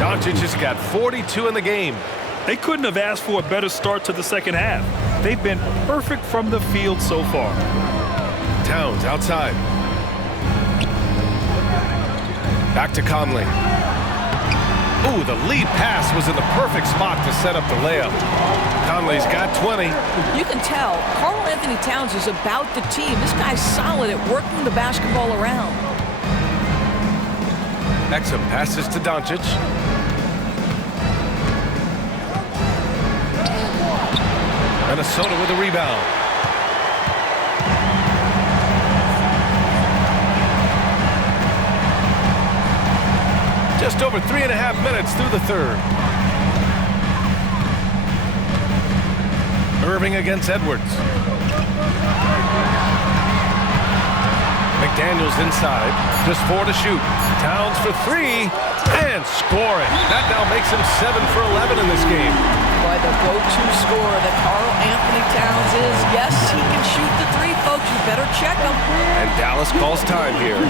Doncic has got 42 in the game. They couldn't have asked for a better start to the second half. They've been perfect from the field so far. Towns outside. Back to Conley. Ooh, the lead pass was in the perfect spot to set up the layup. Conley's got 20. You can tell Karl Anthony Towns is about the team. This guy's solid at working the basketball around. Exum passes to Doncic. Minnesota with a rebound. Just over 3.5 minutes through the third. Irving against Edwards. McDaniels inside. Just 4 to shoot. Towns for 3 and scoring. That now makes him 7 for 11 in this game. Boy, the go-to scorer that Karl Anthony Towns is. Yes, he can shoot the 3, folks. You better check him. And Dallas calls time here.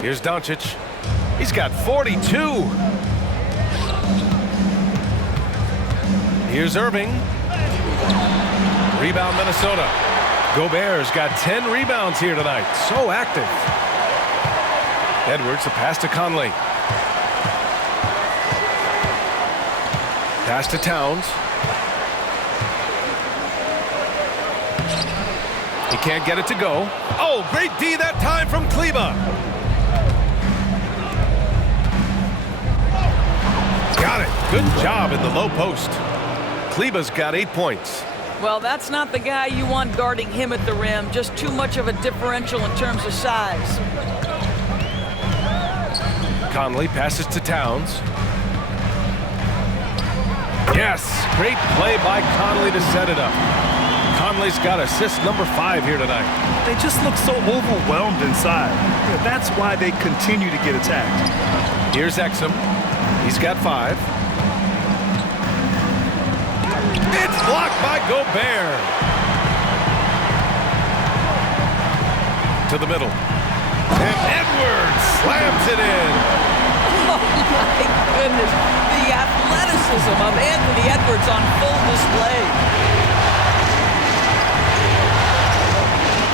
Here's Doncic. He's got 42. Here's Irving. Rebound Minnesota. Gobert's got 10 rebounds here tonight. So active. Edwards, a pass to Conley. Pass to Towns. He can't get it to go. Oh, great D that time from Kleba. Got it. Good job in the low post. Kleba's got 8 points. Well, that's not the guy you want guarding him at the rim. Just too much of a differential in terms of size. Conley passes to Towns. Yes, great play by Conley to set it up. Conley's got assist number 5 here tonight. They just look so overwhelmed inside. Yeah, that's why they continue to get attacked. Here's Exum. He's got 5. It's blocked by Gobert. To the middle. And Edwards slams it in. Oh, my goodness. The athleticism of Anthony Edwards on full display.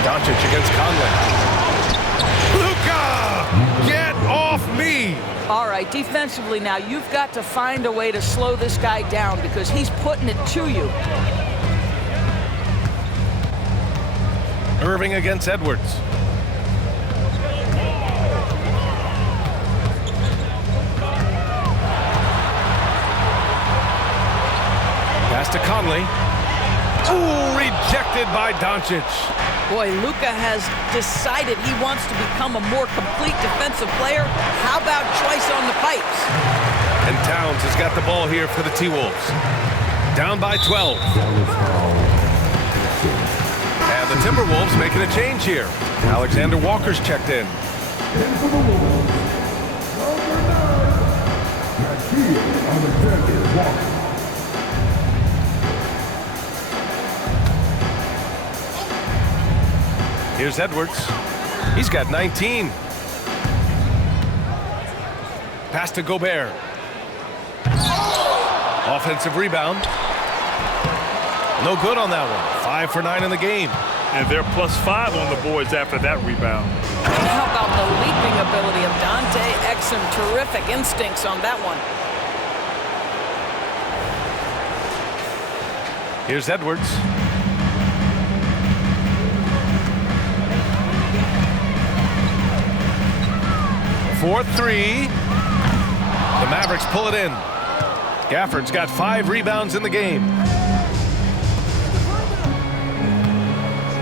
Doncic against Conley. Luka! Get off me! All right, defensively now, you've got to find a way to slow this guy down because he's putting it to you. Irving against Edwards. Pass to Conley. Ooh, rejected by Doncic. Boy, Luka has decided he wants to become a more complete defensive player. How about choice on the pipes? And Towns has got the ball here for the T-Wolves. Down by 12. And the Timberwolves making a change here. Alexander Walker's checked in. Here's Edwards. He's got 19. Pass to Gobert. Offensive rebound. No good on that one. 5 for 9 in the game. And they're +5 on the boards after that rebound. How about the leaping ability of Dante Exum? Terrific instincts on that one. Here's Edwards. For 3. The Mavericks pull it in. Gafford's got 5 rebounds in the game.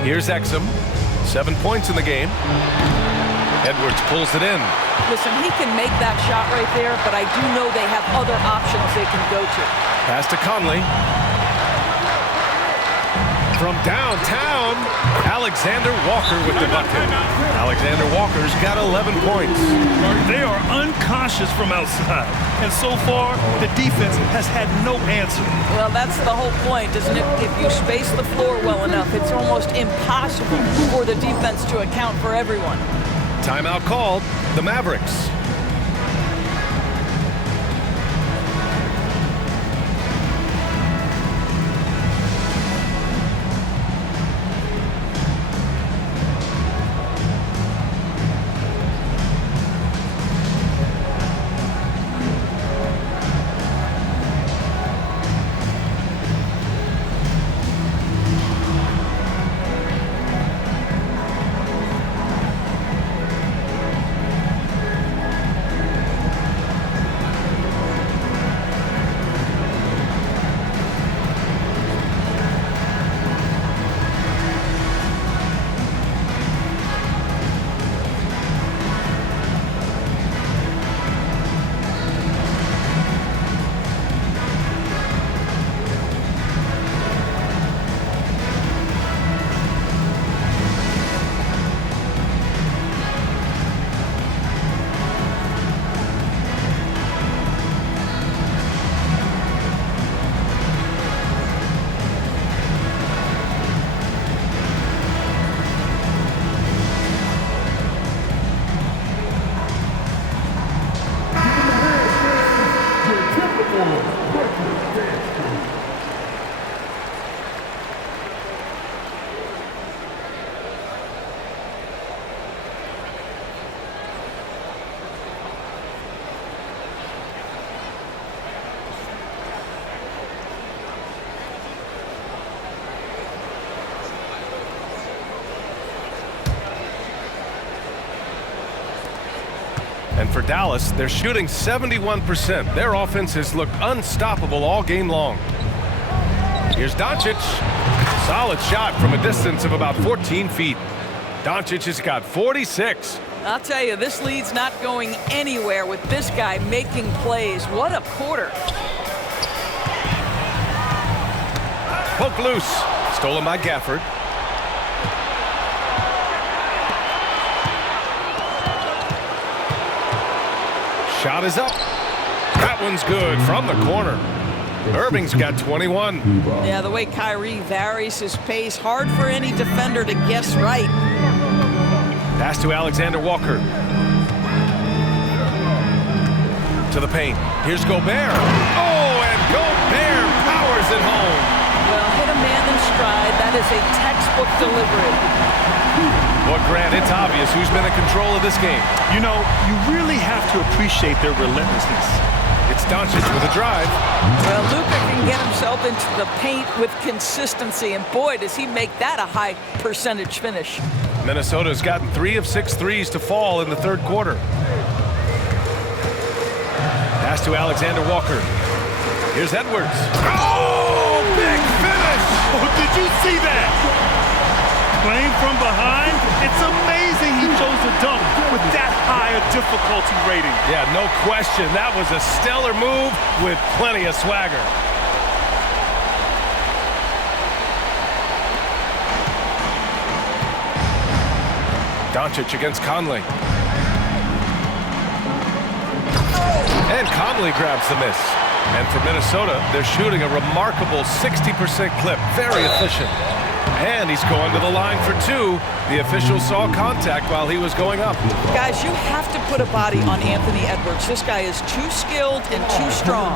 Here's Exum. 7 points in the game. Edwards pulls it in. Listen, he can make that shot right there, but I do know they have other options they can go to. Pass to Conley. From downtown, Alexander Walker with the bucket. Alexander Walker's got 11 points. They are unconscious from outside, and so far, the defense has had no answer. Well, that's the whole point, isn't it? If you space the floor well enough, it's almost impossible for the defense to account for everyone. Timeout called. The Mavericks. And for Dallas, they're shooting 71%. Their offense has looked unstoppable all game long. Here's Doncic. Solid shot from a distance of about 14 feet. Doncic has got 46. I'll tell you, this lead's not going anywhere with this guy making plays. What a quarter. Poke loose. Stolen by Gafford. Shot is up. That one's good from the corner. Irving's got 21. Yeah, the way Kyrie varies his pace, hard for any defender to guess right. Pass to Alexander Walker. To the paint. Here's Gobert. Oh, and Gobert powers it home. Well, hit a man in stride. That is a textbook delivery. Well, Grant, it's obvious who's been in control of this game. You know, you really have to appreciate their relentlessness. It's Doncic with a drive. Well, Luka can get himself into the paint with consistency, and boy, does he make that a high percentage finish. Minnesota's gotten 3 of 6 threes to fall in the third quarter. Pass to Alexander Walker. Here's Edwards. Oh, big finish! Oh, did you see that? Playing from behind, it's amazing he chose to dunk with that high a difficulty rating. Yeah, no question. That was a stellar move with plenty of swagger. Doncic against Conley. And Conley grabs the miss. And for Minnesota, they're shooting a remarkable 60% clip. Very efficient. And he's going to the line for 2. The official saw contact while he was going up. Guys, you have to put a body on Anthony Edwards. This guy is too skilled and too strong.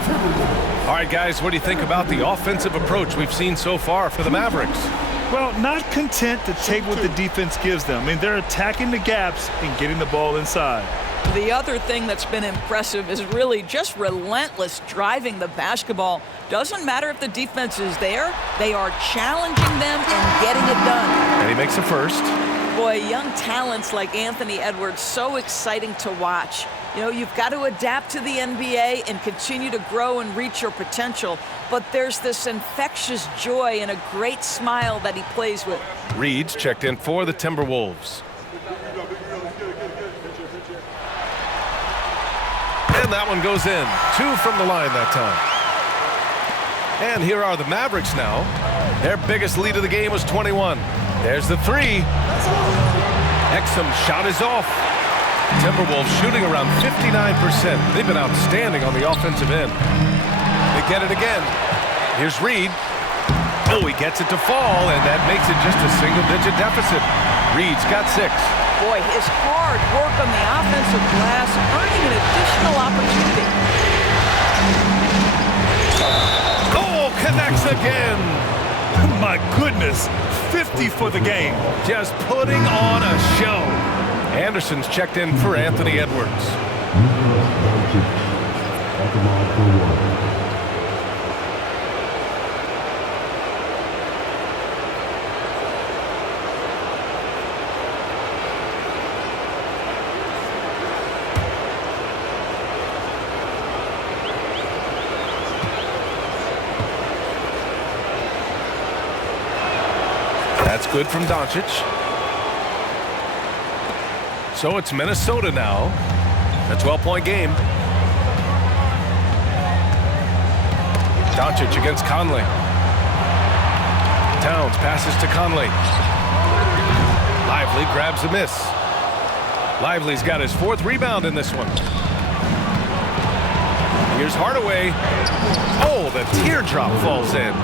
All right, guys, what do you think about the offensive approach we've seen so far for the Mavericks? Well, not content to take what the defense gives them. I mean, they're attacking the gaps and getting the ball inside. The other thing that's been impressive is really just relentless driving the basketball. Doesn't matter if the defense is there, they are challenging them and getting it done. And he makes a first. Boy, young talents like Anthony Edwards, so exciting to watch. You know, you've got to adapt to the NBA and continue to grow and reach your potential. But there's this infectious joy and a great smile that he plays with. Reed's checked in for the Timberwolves. And that one goes in. 2 from the line that time. And here are the Mavericks now. Their biggest lead of the game was 21. There's the 3. Exum's shot is off. Timberwolves shooting around 59%. They've been outstanding on the offensive end. They get it again. Here's Reed. Oh, he gets it to fall, and that makes it just a single-digit deficit. Reed's got 6. Boy, his hard work on the offensive glass earning an additional opportunity. Oh, connects again. My goodness, 50 for the game. Just putting on a show. Anderson's checked in for Anthony Edwards. That's good from Doncic. So it's Minnesota now. A 12-point game. Doncic against Conley. Towns passes to Conley. Lively grabs the miss. Lively's got his 4th rebound in this one. Here's Hardaway. Oh, the teardrop falls in.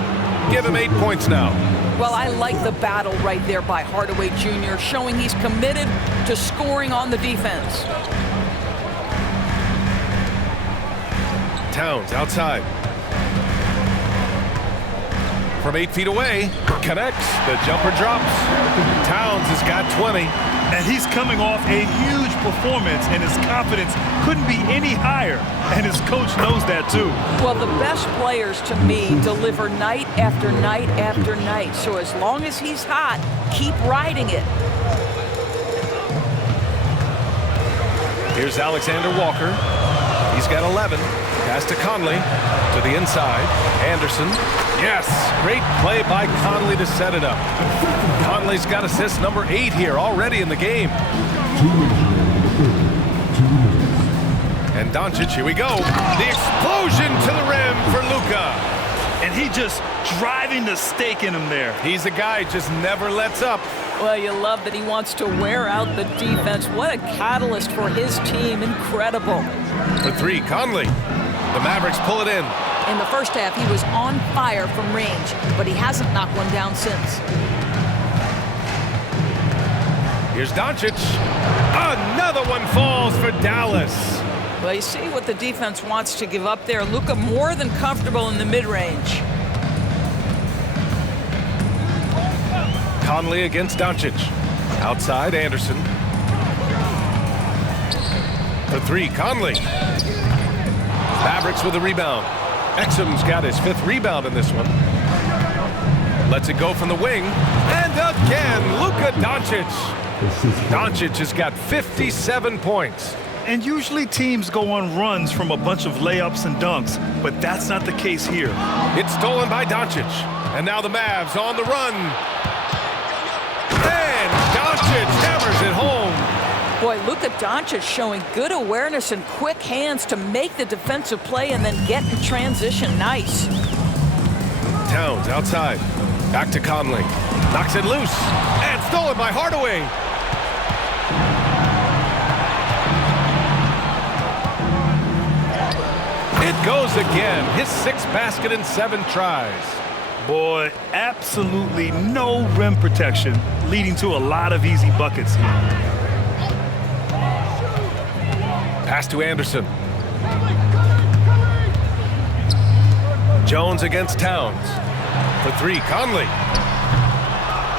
Give him 8 points now. Well, I like the battle right there by Hardaway Jr., showing he's committed to scoring on the defense. Towns outside. From 8 feet away, connects. The jumper drops. Towns has got 20. And he's coming off a huge performance, and his confidence couldn't be any higher. And his coach knows that, too. Well, the best players, to me, deliver night after night after night. So as long as he's hot, keep riding it. Here's Alexander Walker. He's got 11. Pass to Conley. To the inside. Anderson. Yes! Great play by Conley to set it up. Conley's got assist number 8 here already in the game. And Doncic, here we go. The explosion to the rim for Luka. And he just driving the stake in him there. He's a guy who just never lets up. Well, you love that he wants to wear out the defense. What a catalyst for his team. Incredible. For 3, Conley. The Mavericks pull it in. In the first half, he was on fire from range, but he hasn't knocked one down since. Here's Doncic. Another one falls for Dallas. Well, you see what the defense wants to give up there. Luka more than comfortable in the mid-range. Conley against Doncic. Outside, Anderson. For 3, Conley. Mavericks with a rebound. Exum's got his 5th rebound in this one. Lets it go from the wing. And again, Luka Doncic. Doncic has got 57 points. And usually teams go on runs from a bunch of layups and dunks, but that's not the case here. It's stolen by Doncic. And now the Mavs on the run. And Doncic hammers it home. Boy, Luka Doncic showing good awareness and quick hands to make the defensive play and then get in transition. Nice. Towns outside. Back to Conley. Knocks it loose. And stolen by Hardaway. It goes again. His 6th basket in 7 tries. Boy, absolutely no rim protection, leading to a lot of easy buckets here. Pass to Anderson. Jones against Towns. For 3, Conley.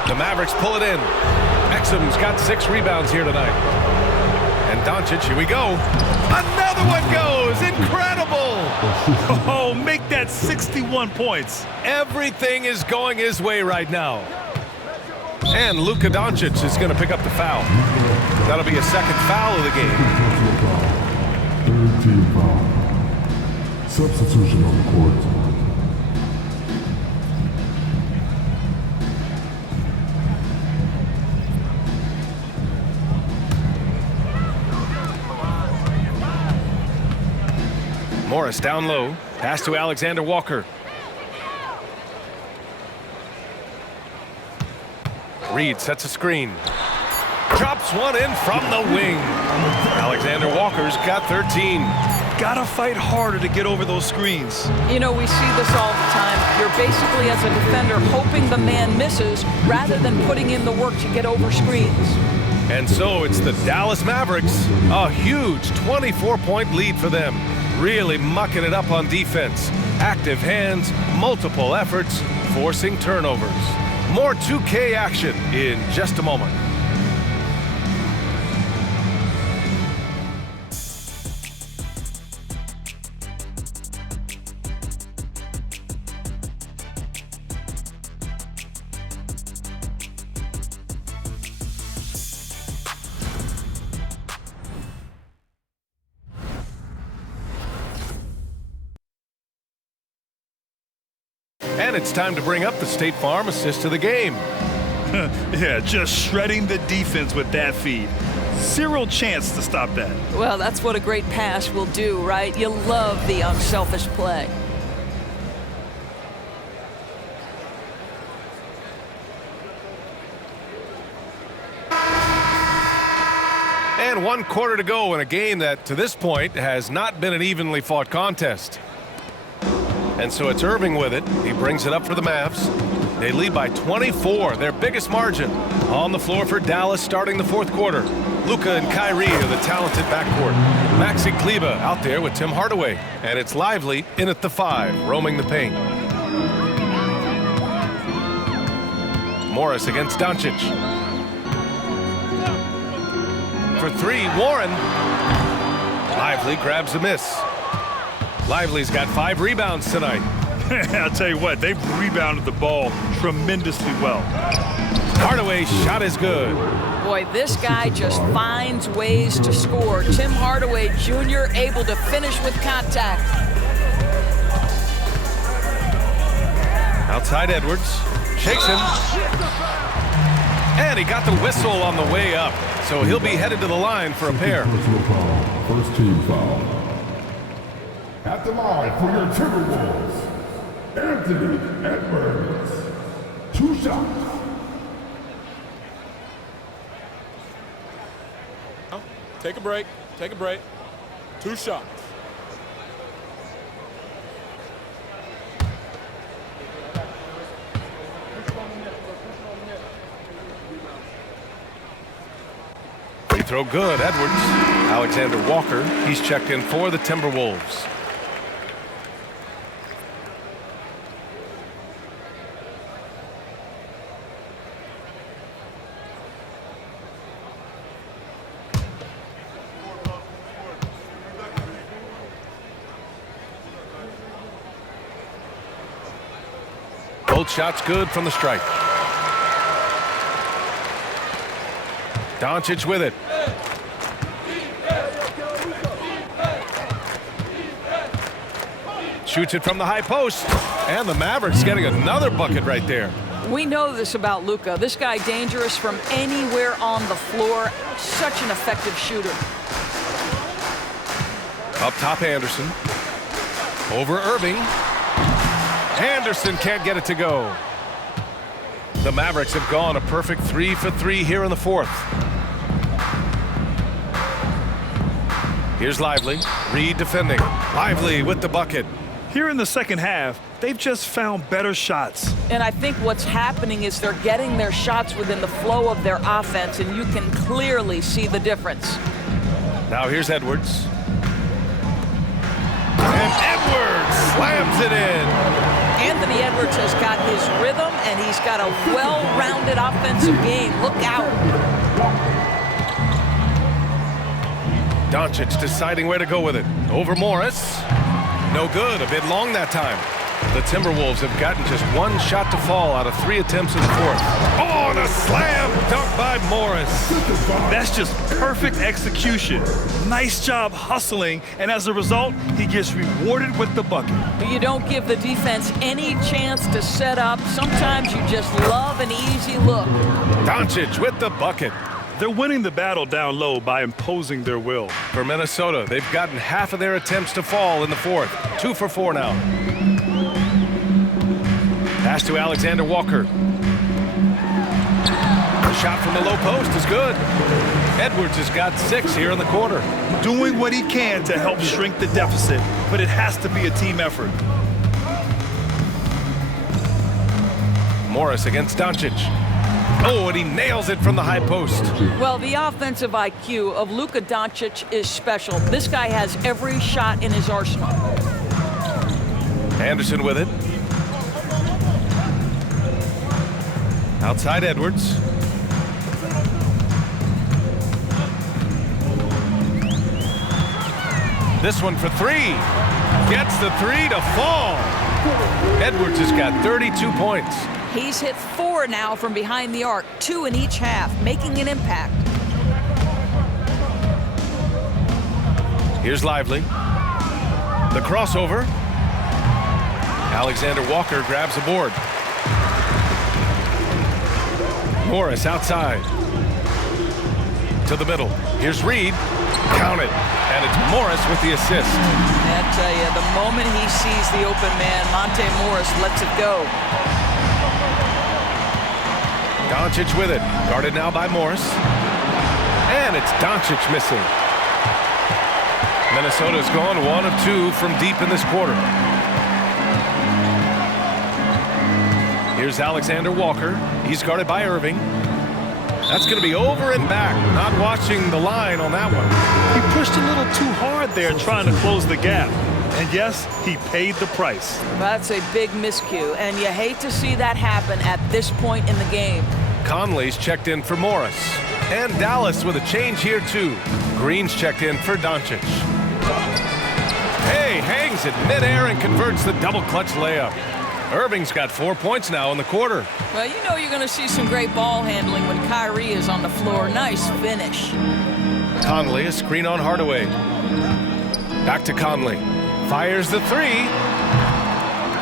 The Mavericks pull it in. Exum's got 6 rebounds here tonight. And Doncic, here we go. Another one goes. Incredible. Oh, make that 61 points. Everything is going his way right now. And Luka Doncic is going to pick up the foul. That'll be a 2nd foul of the game. 3rd team foul. Substitution on the court. Morris down low. Pass to Alexander Walker. Reed sets a screen. Drops one in from the wing. Alexander Walker's got 13. Gotta fight harder to get over those screens. You know, we see this all the time. You're basically, as a defender, hoping the man misses rather than putting in the work to get over screens. And so it's the Dallas Mavericks. A huge 24-point lead for them. Really mucking it up on defense. Active hands, multiple efforts, forcing turnovers. More 2K action in just a moment. And it's time to bring up the State Farm assist of the game. Yeah, just shredding the defense with that feed. Zero chance to stop that. Well, that's what a great pass will do, right? You love the unselfish play. And 1 quarter to go in a game that, to this point, has not been an evenly fought contest. And so it's Irving with it. He brings it up for the Mavs. They lead by 24, their biggest margin. On the floor for Dallas starting the 4th quarter. Luka and Kyrie are the talented backcourt. Maxi Kleber out there with Tim Hardaway. And it's Lively in at the 5, roaming the paint. Morris against Doncic. For 3, Warren. Lively grabs a miss. Lively's got 5 rebounds tonight. I'll tell you what, they've rebounded the ball tremendously well. Hardaway's shot is good. Boy, this guy just finds ways to score. Tim Hardaway Jr. able to finish with contact. Outside Edwards. Shakes him. And he got the whistle on the way up. So he'll be headed to the line for a pair. Personal foul. First team foul. At the line for your Timberwolves, Anthony Edwards. 2 shots. Take a break. Take a break. 2 shots. Free throw good. Edwards. Alexander Walker. He's checked in for the Timberwolves. Both shots good from the stripe. Doncic with it. Shoots it from the high post. And the Mavericks getting another bucket right there. We know this about Luka. This guy dangerous from anywhere on the floor. Such an effective shooter. Up top Anderson. Over Irving. Anderson can't get it to go. The Mavericks have gone a perfect 3 for 3 here in the fourth. Here's Lively. Reed defending. Lively with the bucket. Here in the second half, they've just found better shots. And I think what's happening is they're getting their shots within the flow of their offense, and you can clearly see the difference. Now here's Edwards. And Edwards slams it in. Anthony Edwards has got his rhythm, and he's got a well-rounded offensive game. Look out. Doncic deciding where to go with it. Over Morris. No good. A bit long that time. The Timberwolves have gotten just 1 shot to fall out of 3 attempts in the fourth. Oh, and a slam dunk by Morris. That's just perfect execution. Nice job hustling, and as a result, he gets rewarded with the bucket. You don't give the defense any chance to set up. Sometimes you just love an easy look. Doncic with the bucket. They're winning the battle down low by imposing their will. For Minnesota, they've gotten half of their attempts to fall in the fourth. 2 for 4 now. Pass to Alexander Walker. The shot from the low post is good. Edwards has got 6 here in the quarter. Doing what he can to help shrink the deficit, but it has to be a team effort. Morris against Doncic. Oh, and he nails it from the high post. Well, the offensive IQ of Luka Doncic is special. This guy has every shot in his arsenal. Anderson with it. Outside Edwards. This one for 3. Gets the 3 to fall. Edwards has got 32 points. He's hit 4 now from behind the arc, 2 in each half, making an impact. Here's Lively. The crossover. Alexander Walker grabs a board. Morris outside. To the middle. Here's Reed. Count it. And it's Morris with the assist. I tell you, the moment he sees the open man, Monte Morris lets it go. Doncic with it. Guarded now by Morris. And it's Doncic missing. Minnesota's gone 1 of 2 from deep in this quarter. Here's Alexander Walker. He's guarded by Irving. That's going to be over and back. Not watching the line on that one. He pushed a little too hard there trying to close the gap. And yes, he paid the price. That's a big miscue, and you hate to see that happen at this point in the game. Conley's checked in for Morris. And Dallas with a change here too. Green's checked in for Doncic. Hey, hangs it midair and converts the double clutch layup. Irving's got 4 points now in the quarter. Well, you know you're going to see some great ball handling when Kyrie is on the floor. Nice finish. Conley, a screen on Hardaway. Back to Conley. Fires the three.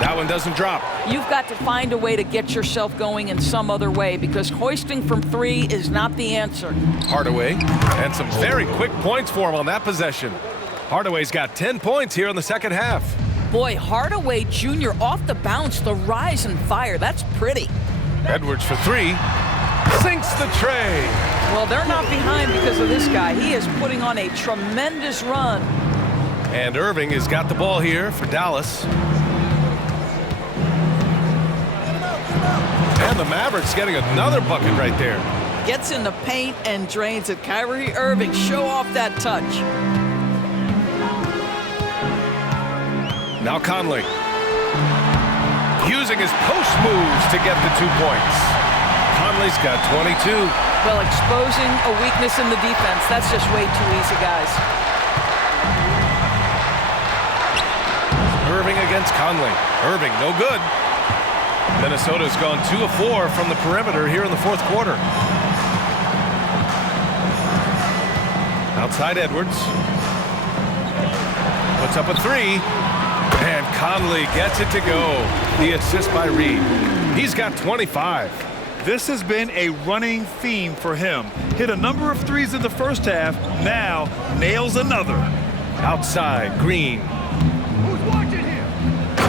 That one doesn't drop. You've got to find a way to get yourself going in some other way because hoisting from three is not the answer. Hardaway, and some very quick points for him on that possession. Hardaway's got 10 points here in the second half. Boy, Hardaway Jr. off the bounce, the rise and fire. That's pretty. Edwards for three. Sinks the tray. Well, they're not behind because of this guy. He is putting on a tremendous run. And Irving has got the ball here for Dallas. And the Mavericks getting another bucket right there. Gets in the paint and drains it. Kyrie Irving, show off that touch. Now Conley. Using his post moves to get the 2 points. Conley's got 22. Well, exposing a weakness in the defense, that's just way too easy, guys. Irving against Conley. Irving, no good. Minnesota's gone 2 of 4 from the perimeter here in the fourth quarter. Outside Edwards. Puts up a three. And Conley gets it to go. The assist by Reed. He's got 25. This has been a running theme for him. Hit a number of threes in the first half. Now nails another. Outside, Green.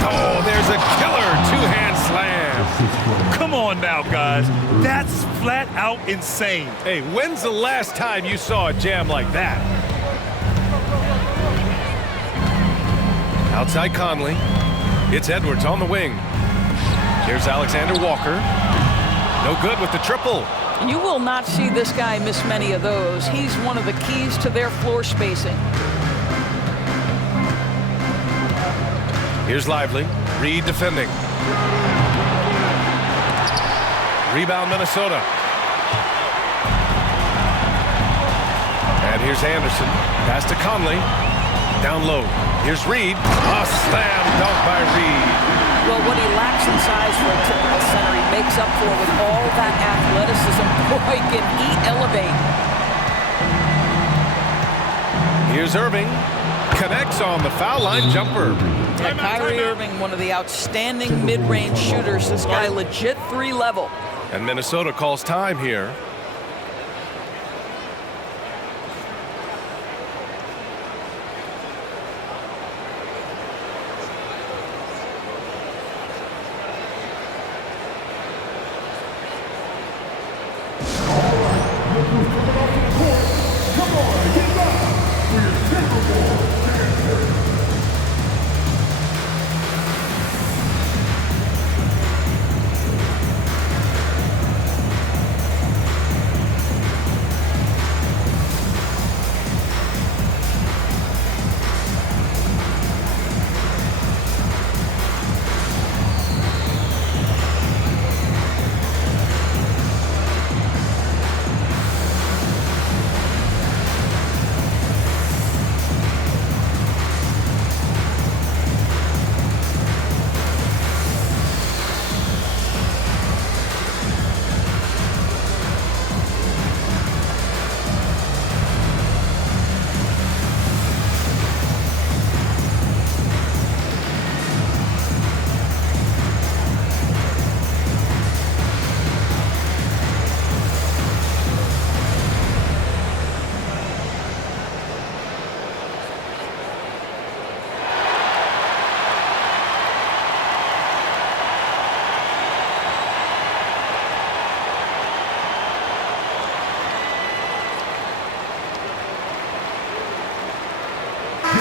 Oh, there's a killer two-hand slam. Come on now, guys. That's flat out insane. Hey, when's the last time you saw a jam like that? Outside Conley. It's Edwards on the wing. Here's Alexander Walker. No good with the triple. You will not see this guy miss many of those. He's one of the keys to their floor spacing. Here's Lively. Reed defending. Rebound Minnesota. And here's Anderson. Pass to Conley. Down low. Here's Reed. A slam dunk by Reed. Well, what he lacks in size for a typical center, he makes up for with all that athleticism. Boy, can he elevate. Here's Irving. Connects on the foul line jumper. Yeah, Kyrie Irving, one of the outstanding mid-range shooters. This guy legit 3 level. And Minnesota calls time here.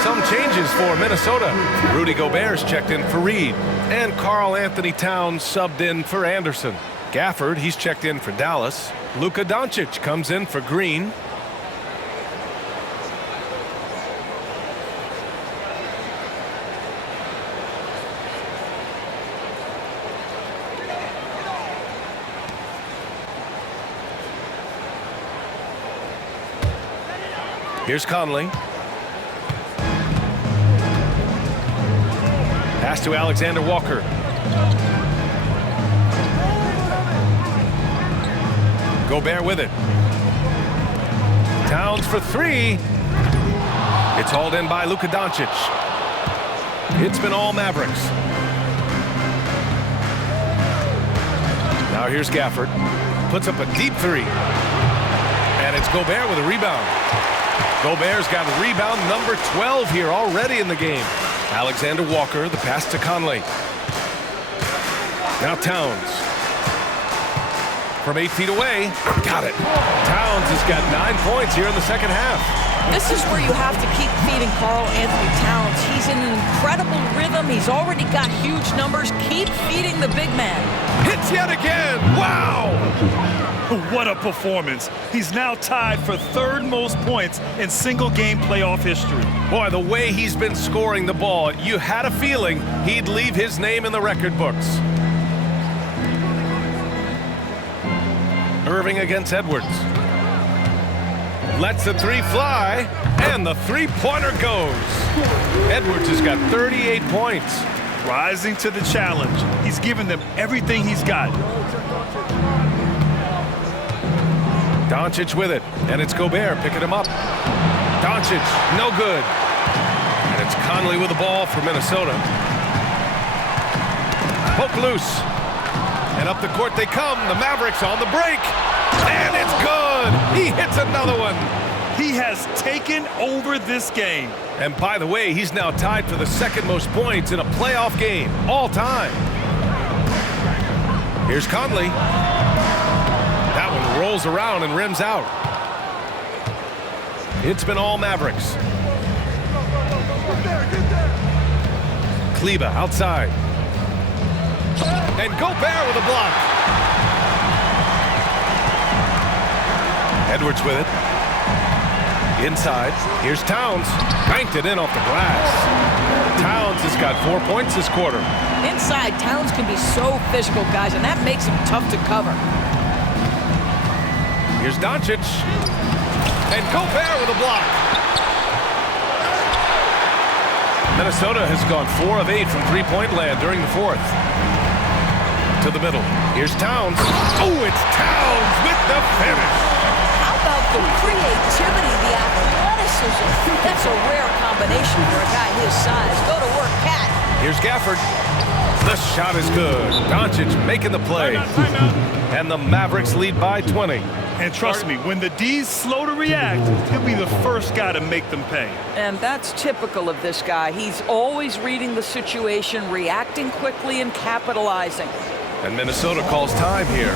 Some changes for Minnesota. Rudy Gobert's checked in for Reed. And Karl Anthony Towns subbed in for Anderson. Gafford, he's checked in for Dallas. Luka Doncic comes in for Green. Here's Conley. Pass to Alexander Walker. Gobert with it. Towns for three. It's hauled in by Luka Doncic. It's been all Mavericks. Now here's Gafford. Puts up a deep three. And it's Gobert with a rebound. Gobert's got rebound number 12 here already in the game. Alexander Walker, the pass to Conley. Now Towns. From 8 feet away, got it. Towns has got 9 points here in the second half. This is where you have to keep feeding Karl Anthony Towns. He's in an incredible rhythm. He's already got huge numbers. Keep feeding the big man. Hits yet again. Wow! What a performance. He's now tied for third most points in single-game playoff history. Boy, the way he's been scoring the ball, you had a feeling he'd leave his name in the record books. Irving against Edwards. Lets the three fly, and the three-pointer goes. Edwards has got 38 points. Rising to the challenge. He's given them everything he's got. Doncic with it, and it's Gobert picking him up. Doncic, no good. And it's Conley with the ball for Minnesota. Poke loose. And up the court they come. The Mavericks on the break. And it's good. He hits another one. He has taken over this game. And by the way, he's now tied for the second most points in a playoff game all time. Here's Conley. That one rolls around and rims out. It's been all Mavericks. Kleba outside. And Gobert with a block. Edwards with it. Inside. Here's Towns. Banked it in off the glass. Towns has got 4 points this quarter. Inside, Towns can be so physical, guys, and that makes him tough to cover. Here's Doncic. And Gobert with a block. Minnesota has gone 4 of 8 from three-point land during the fourth. To the middle. Here's Towns. Oh, it's Towns with the finish. How about the creativity, the athleticism? That's a rare combination for a guy his size. Go to work, Cat. Here's Gafford. The shot is good. Doncic making the play. And the Mavericks lead by 20. And trust me, when the D's slow to react, he'll be the first guy to make them pay. And that's typical of this guy. He's always reading the situation, reacting quickly, and capitalizing. And Minnesota calls time here.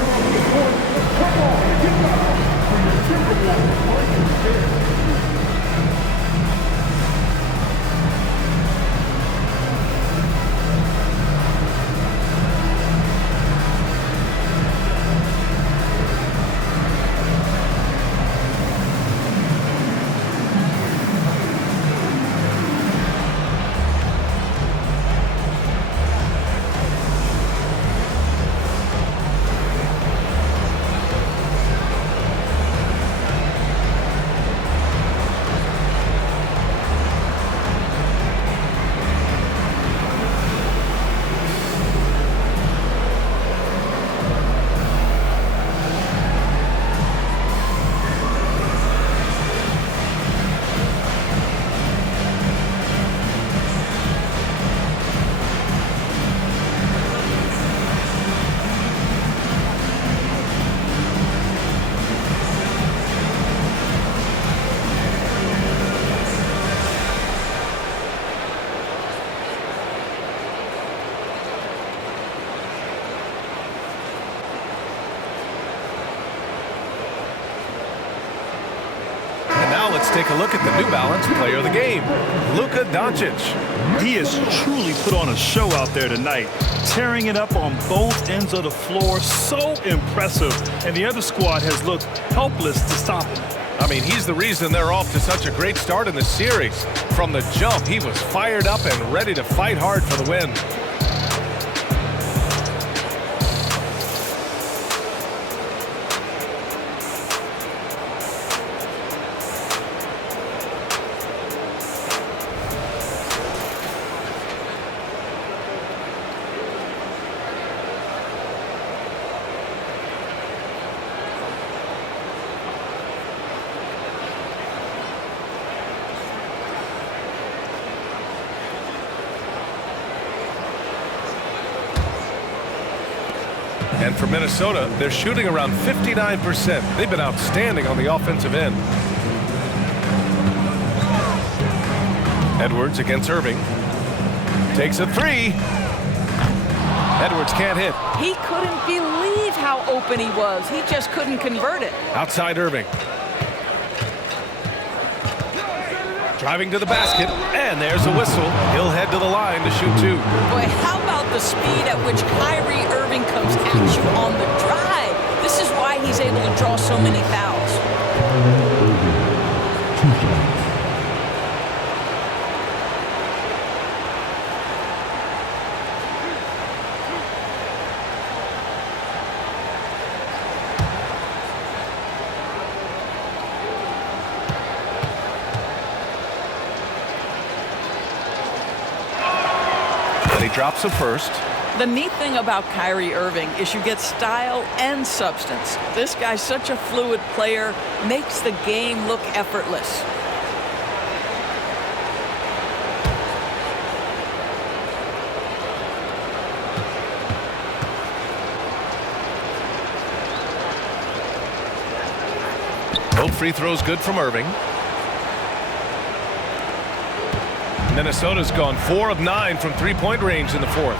Let's take a look at the New Balance player of the game, Luka Doncic. He has truly put on a show out there tonight, tearing it up on both ends of the floor. So impressive, and the other squad has looked helpless to stop him. I mean, he's the reason they're off to such a great start in the series. From the jump, he was fired up and ready to fight hard for the win. And for Minnesota, they're shooting around 59%. They've been outstanding on the offensive end. Edwards against Irving. Takes a three. Edwards can't hit. He couldn't believe how open he was. He just couldn't convert it. Outside Irving. Driving to the basket, and there's a whistle. He'll head to the line to shoot two. Boy, how about the speed at which Kyrie Irving comes at you on the drive? This is why he's able to draw so many fouls. He drops a first. The neat thing about Kyrie Irving is you get style and substance. This guy's such a fluid player, makes the game look effortless. Both free throws good from Irving. Minnesota's gone 4 of 9 from three-point range in the fourth.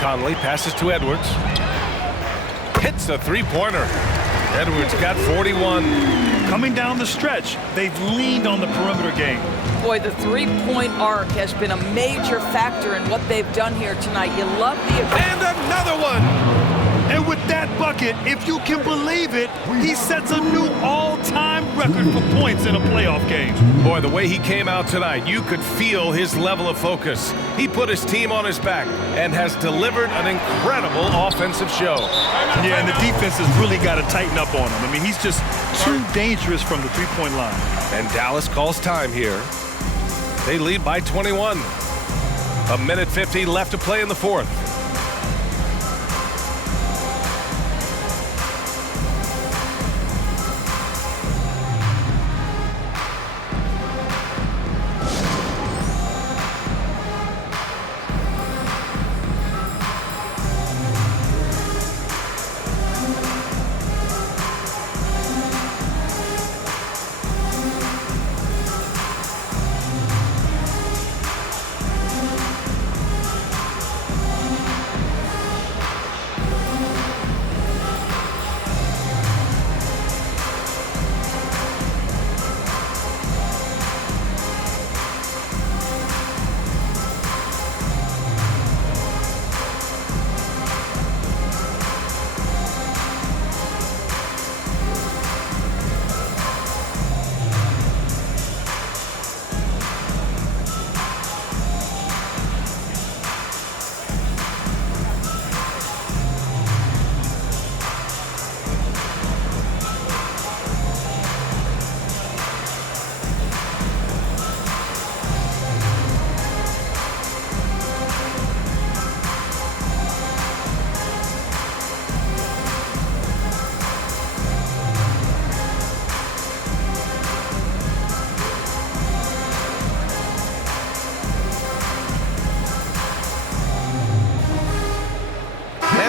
Conley passes to Edwards. Hits a three-pointer. Edwards got 41. Coming down the stretch, they've leaned on the perimeter game. Boy, the three-point arc has been a major factor in what they've done here tonight. You love the... And another one! And with that bucket, if you can believe it, he sets a new all-time record for points in a playoff game. Boy, the way he came out tonight, you could feel his level of focus. He put his team on his back and has delivered an incredible offensive show. Yeah, and the defense has really got to tighten up on him. I mean, he's just too dangerous from the three-point line. And Dallas calls time here. They lead by 21. A minute 50 left to play in the fourth.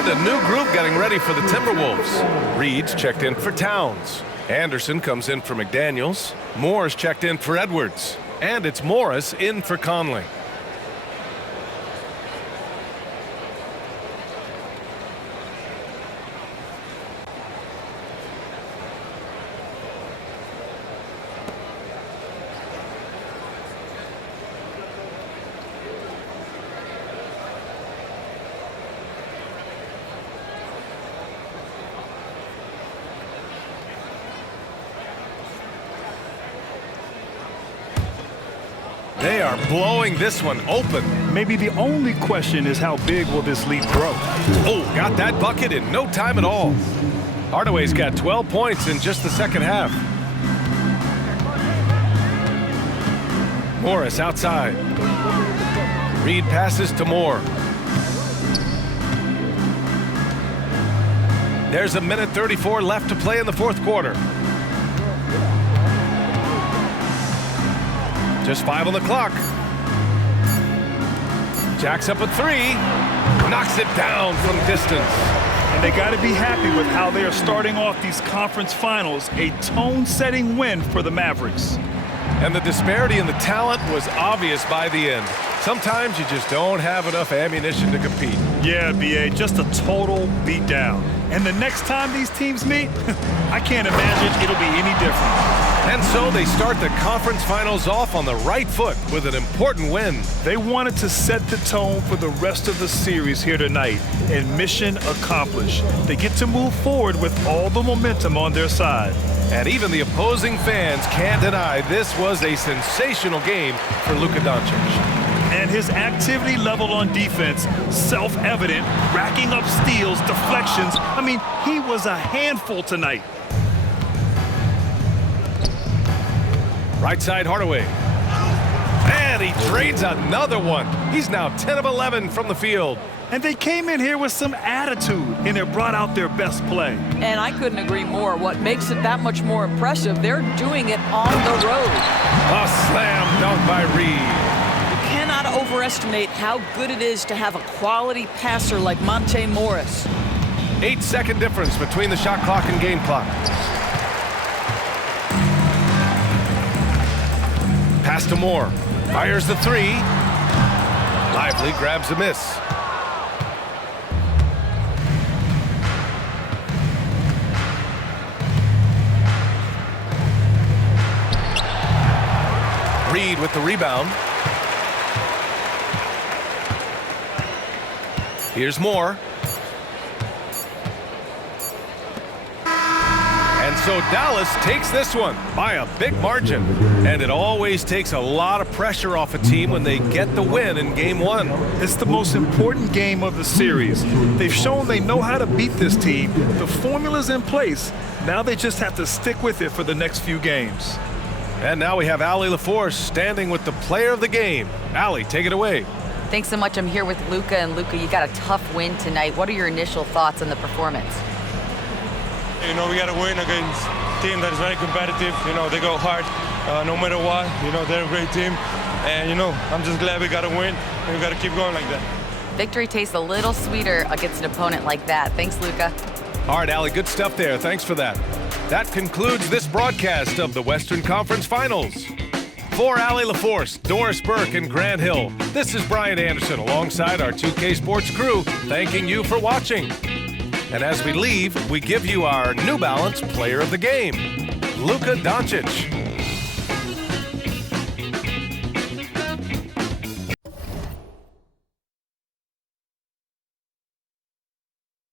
A new group getting ready for the Timberwolves. Reed's checked in for Towns. Anderson comes in for McDaniels. Moore's checked in for Edwards. And it's Morris in for Conley. They are blowing this one open. Maybe the only question is how big will this lead grow? Oh, got that bucket in no time at all. Hardaway's got 12 points in just the second half. Morris outside. Reed passes to Moore. There's a minute 34 left to play in the fourth quarter. Just 5 on the clock. Jacks up a three. Knocks it down from distance. And they got to be happy with how they are starting off these conference finals. A tone-setting win for the Mavericks. And the disparity in the talent was obvious by the end. Sometimes you just don't have enough ammunition to compete. Yeah, B.A., just a total beatdown. And the next time these teams meet, I can't imagine it'll be any different. And so they start the conference finals off on the right foot with an important win. They wanted to set the tone for the rest of the series here tonight, and mission accomplished. They get to move forward with all the momentum on their side. And even the opposing fans can't deny this was a sensational game for Luka Doncic. And his activity level on defense, self-evident, racking up steals, deflections. I mean, he was a handful tonight. Right side Hardaway. And he trades another one. He's now 10 of 11 from the field. And they came in here with some attitude, and it brought out their best play. And I couldn't agree more. What makes it that much more impressive, they're doing it on the road. A slam dunk by Reed. Cannot overestimate how good it is to have a quality passer like Monte Morris. 8-second difference between the shot clock and game clock. Pass to Moore. Fires the three. Lively grabs the miss. Reed with the rebound. Here's Moore. And so Dallas takes this one by a big margin. And it always takes a lot of pressure off a team when they get the win in game one. It's the most important game of the series. They've shown they know how to beat this team. The formula's in place. Now they just have to stick with it for the next few games. And now we have Allie LaForce standing with the player of the game. Allie, take it away. Thanks so much. I'm here with Luka. And Luka, you got a tough win tonight. What are your initial thoughts on the performance? You know, we got to win against a team that is very competitive. You know, they go hard no matter what. You know, they're a great team. And, you know, I'm just glad we got to win. And we got to keep going like that. Victory tastes a little sweeter against an opponent like that. Thanks, Luka. All right, Allie, good stuff there. Thanks for that. That concludes this broadcast of the Western Conference Finals. For Allie LaForce, Doris Burke, and Grant Hill, this is Brian Anderson alongside our 2K Sports crew, thanking you for watching. And as we leave, we give you our New Balance Player of the Game, Luka Doncic.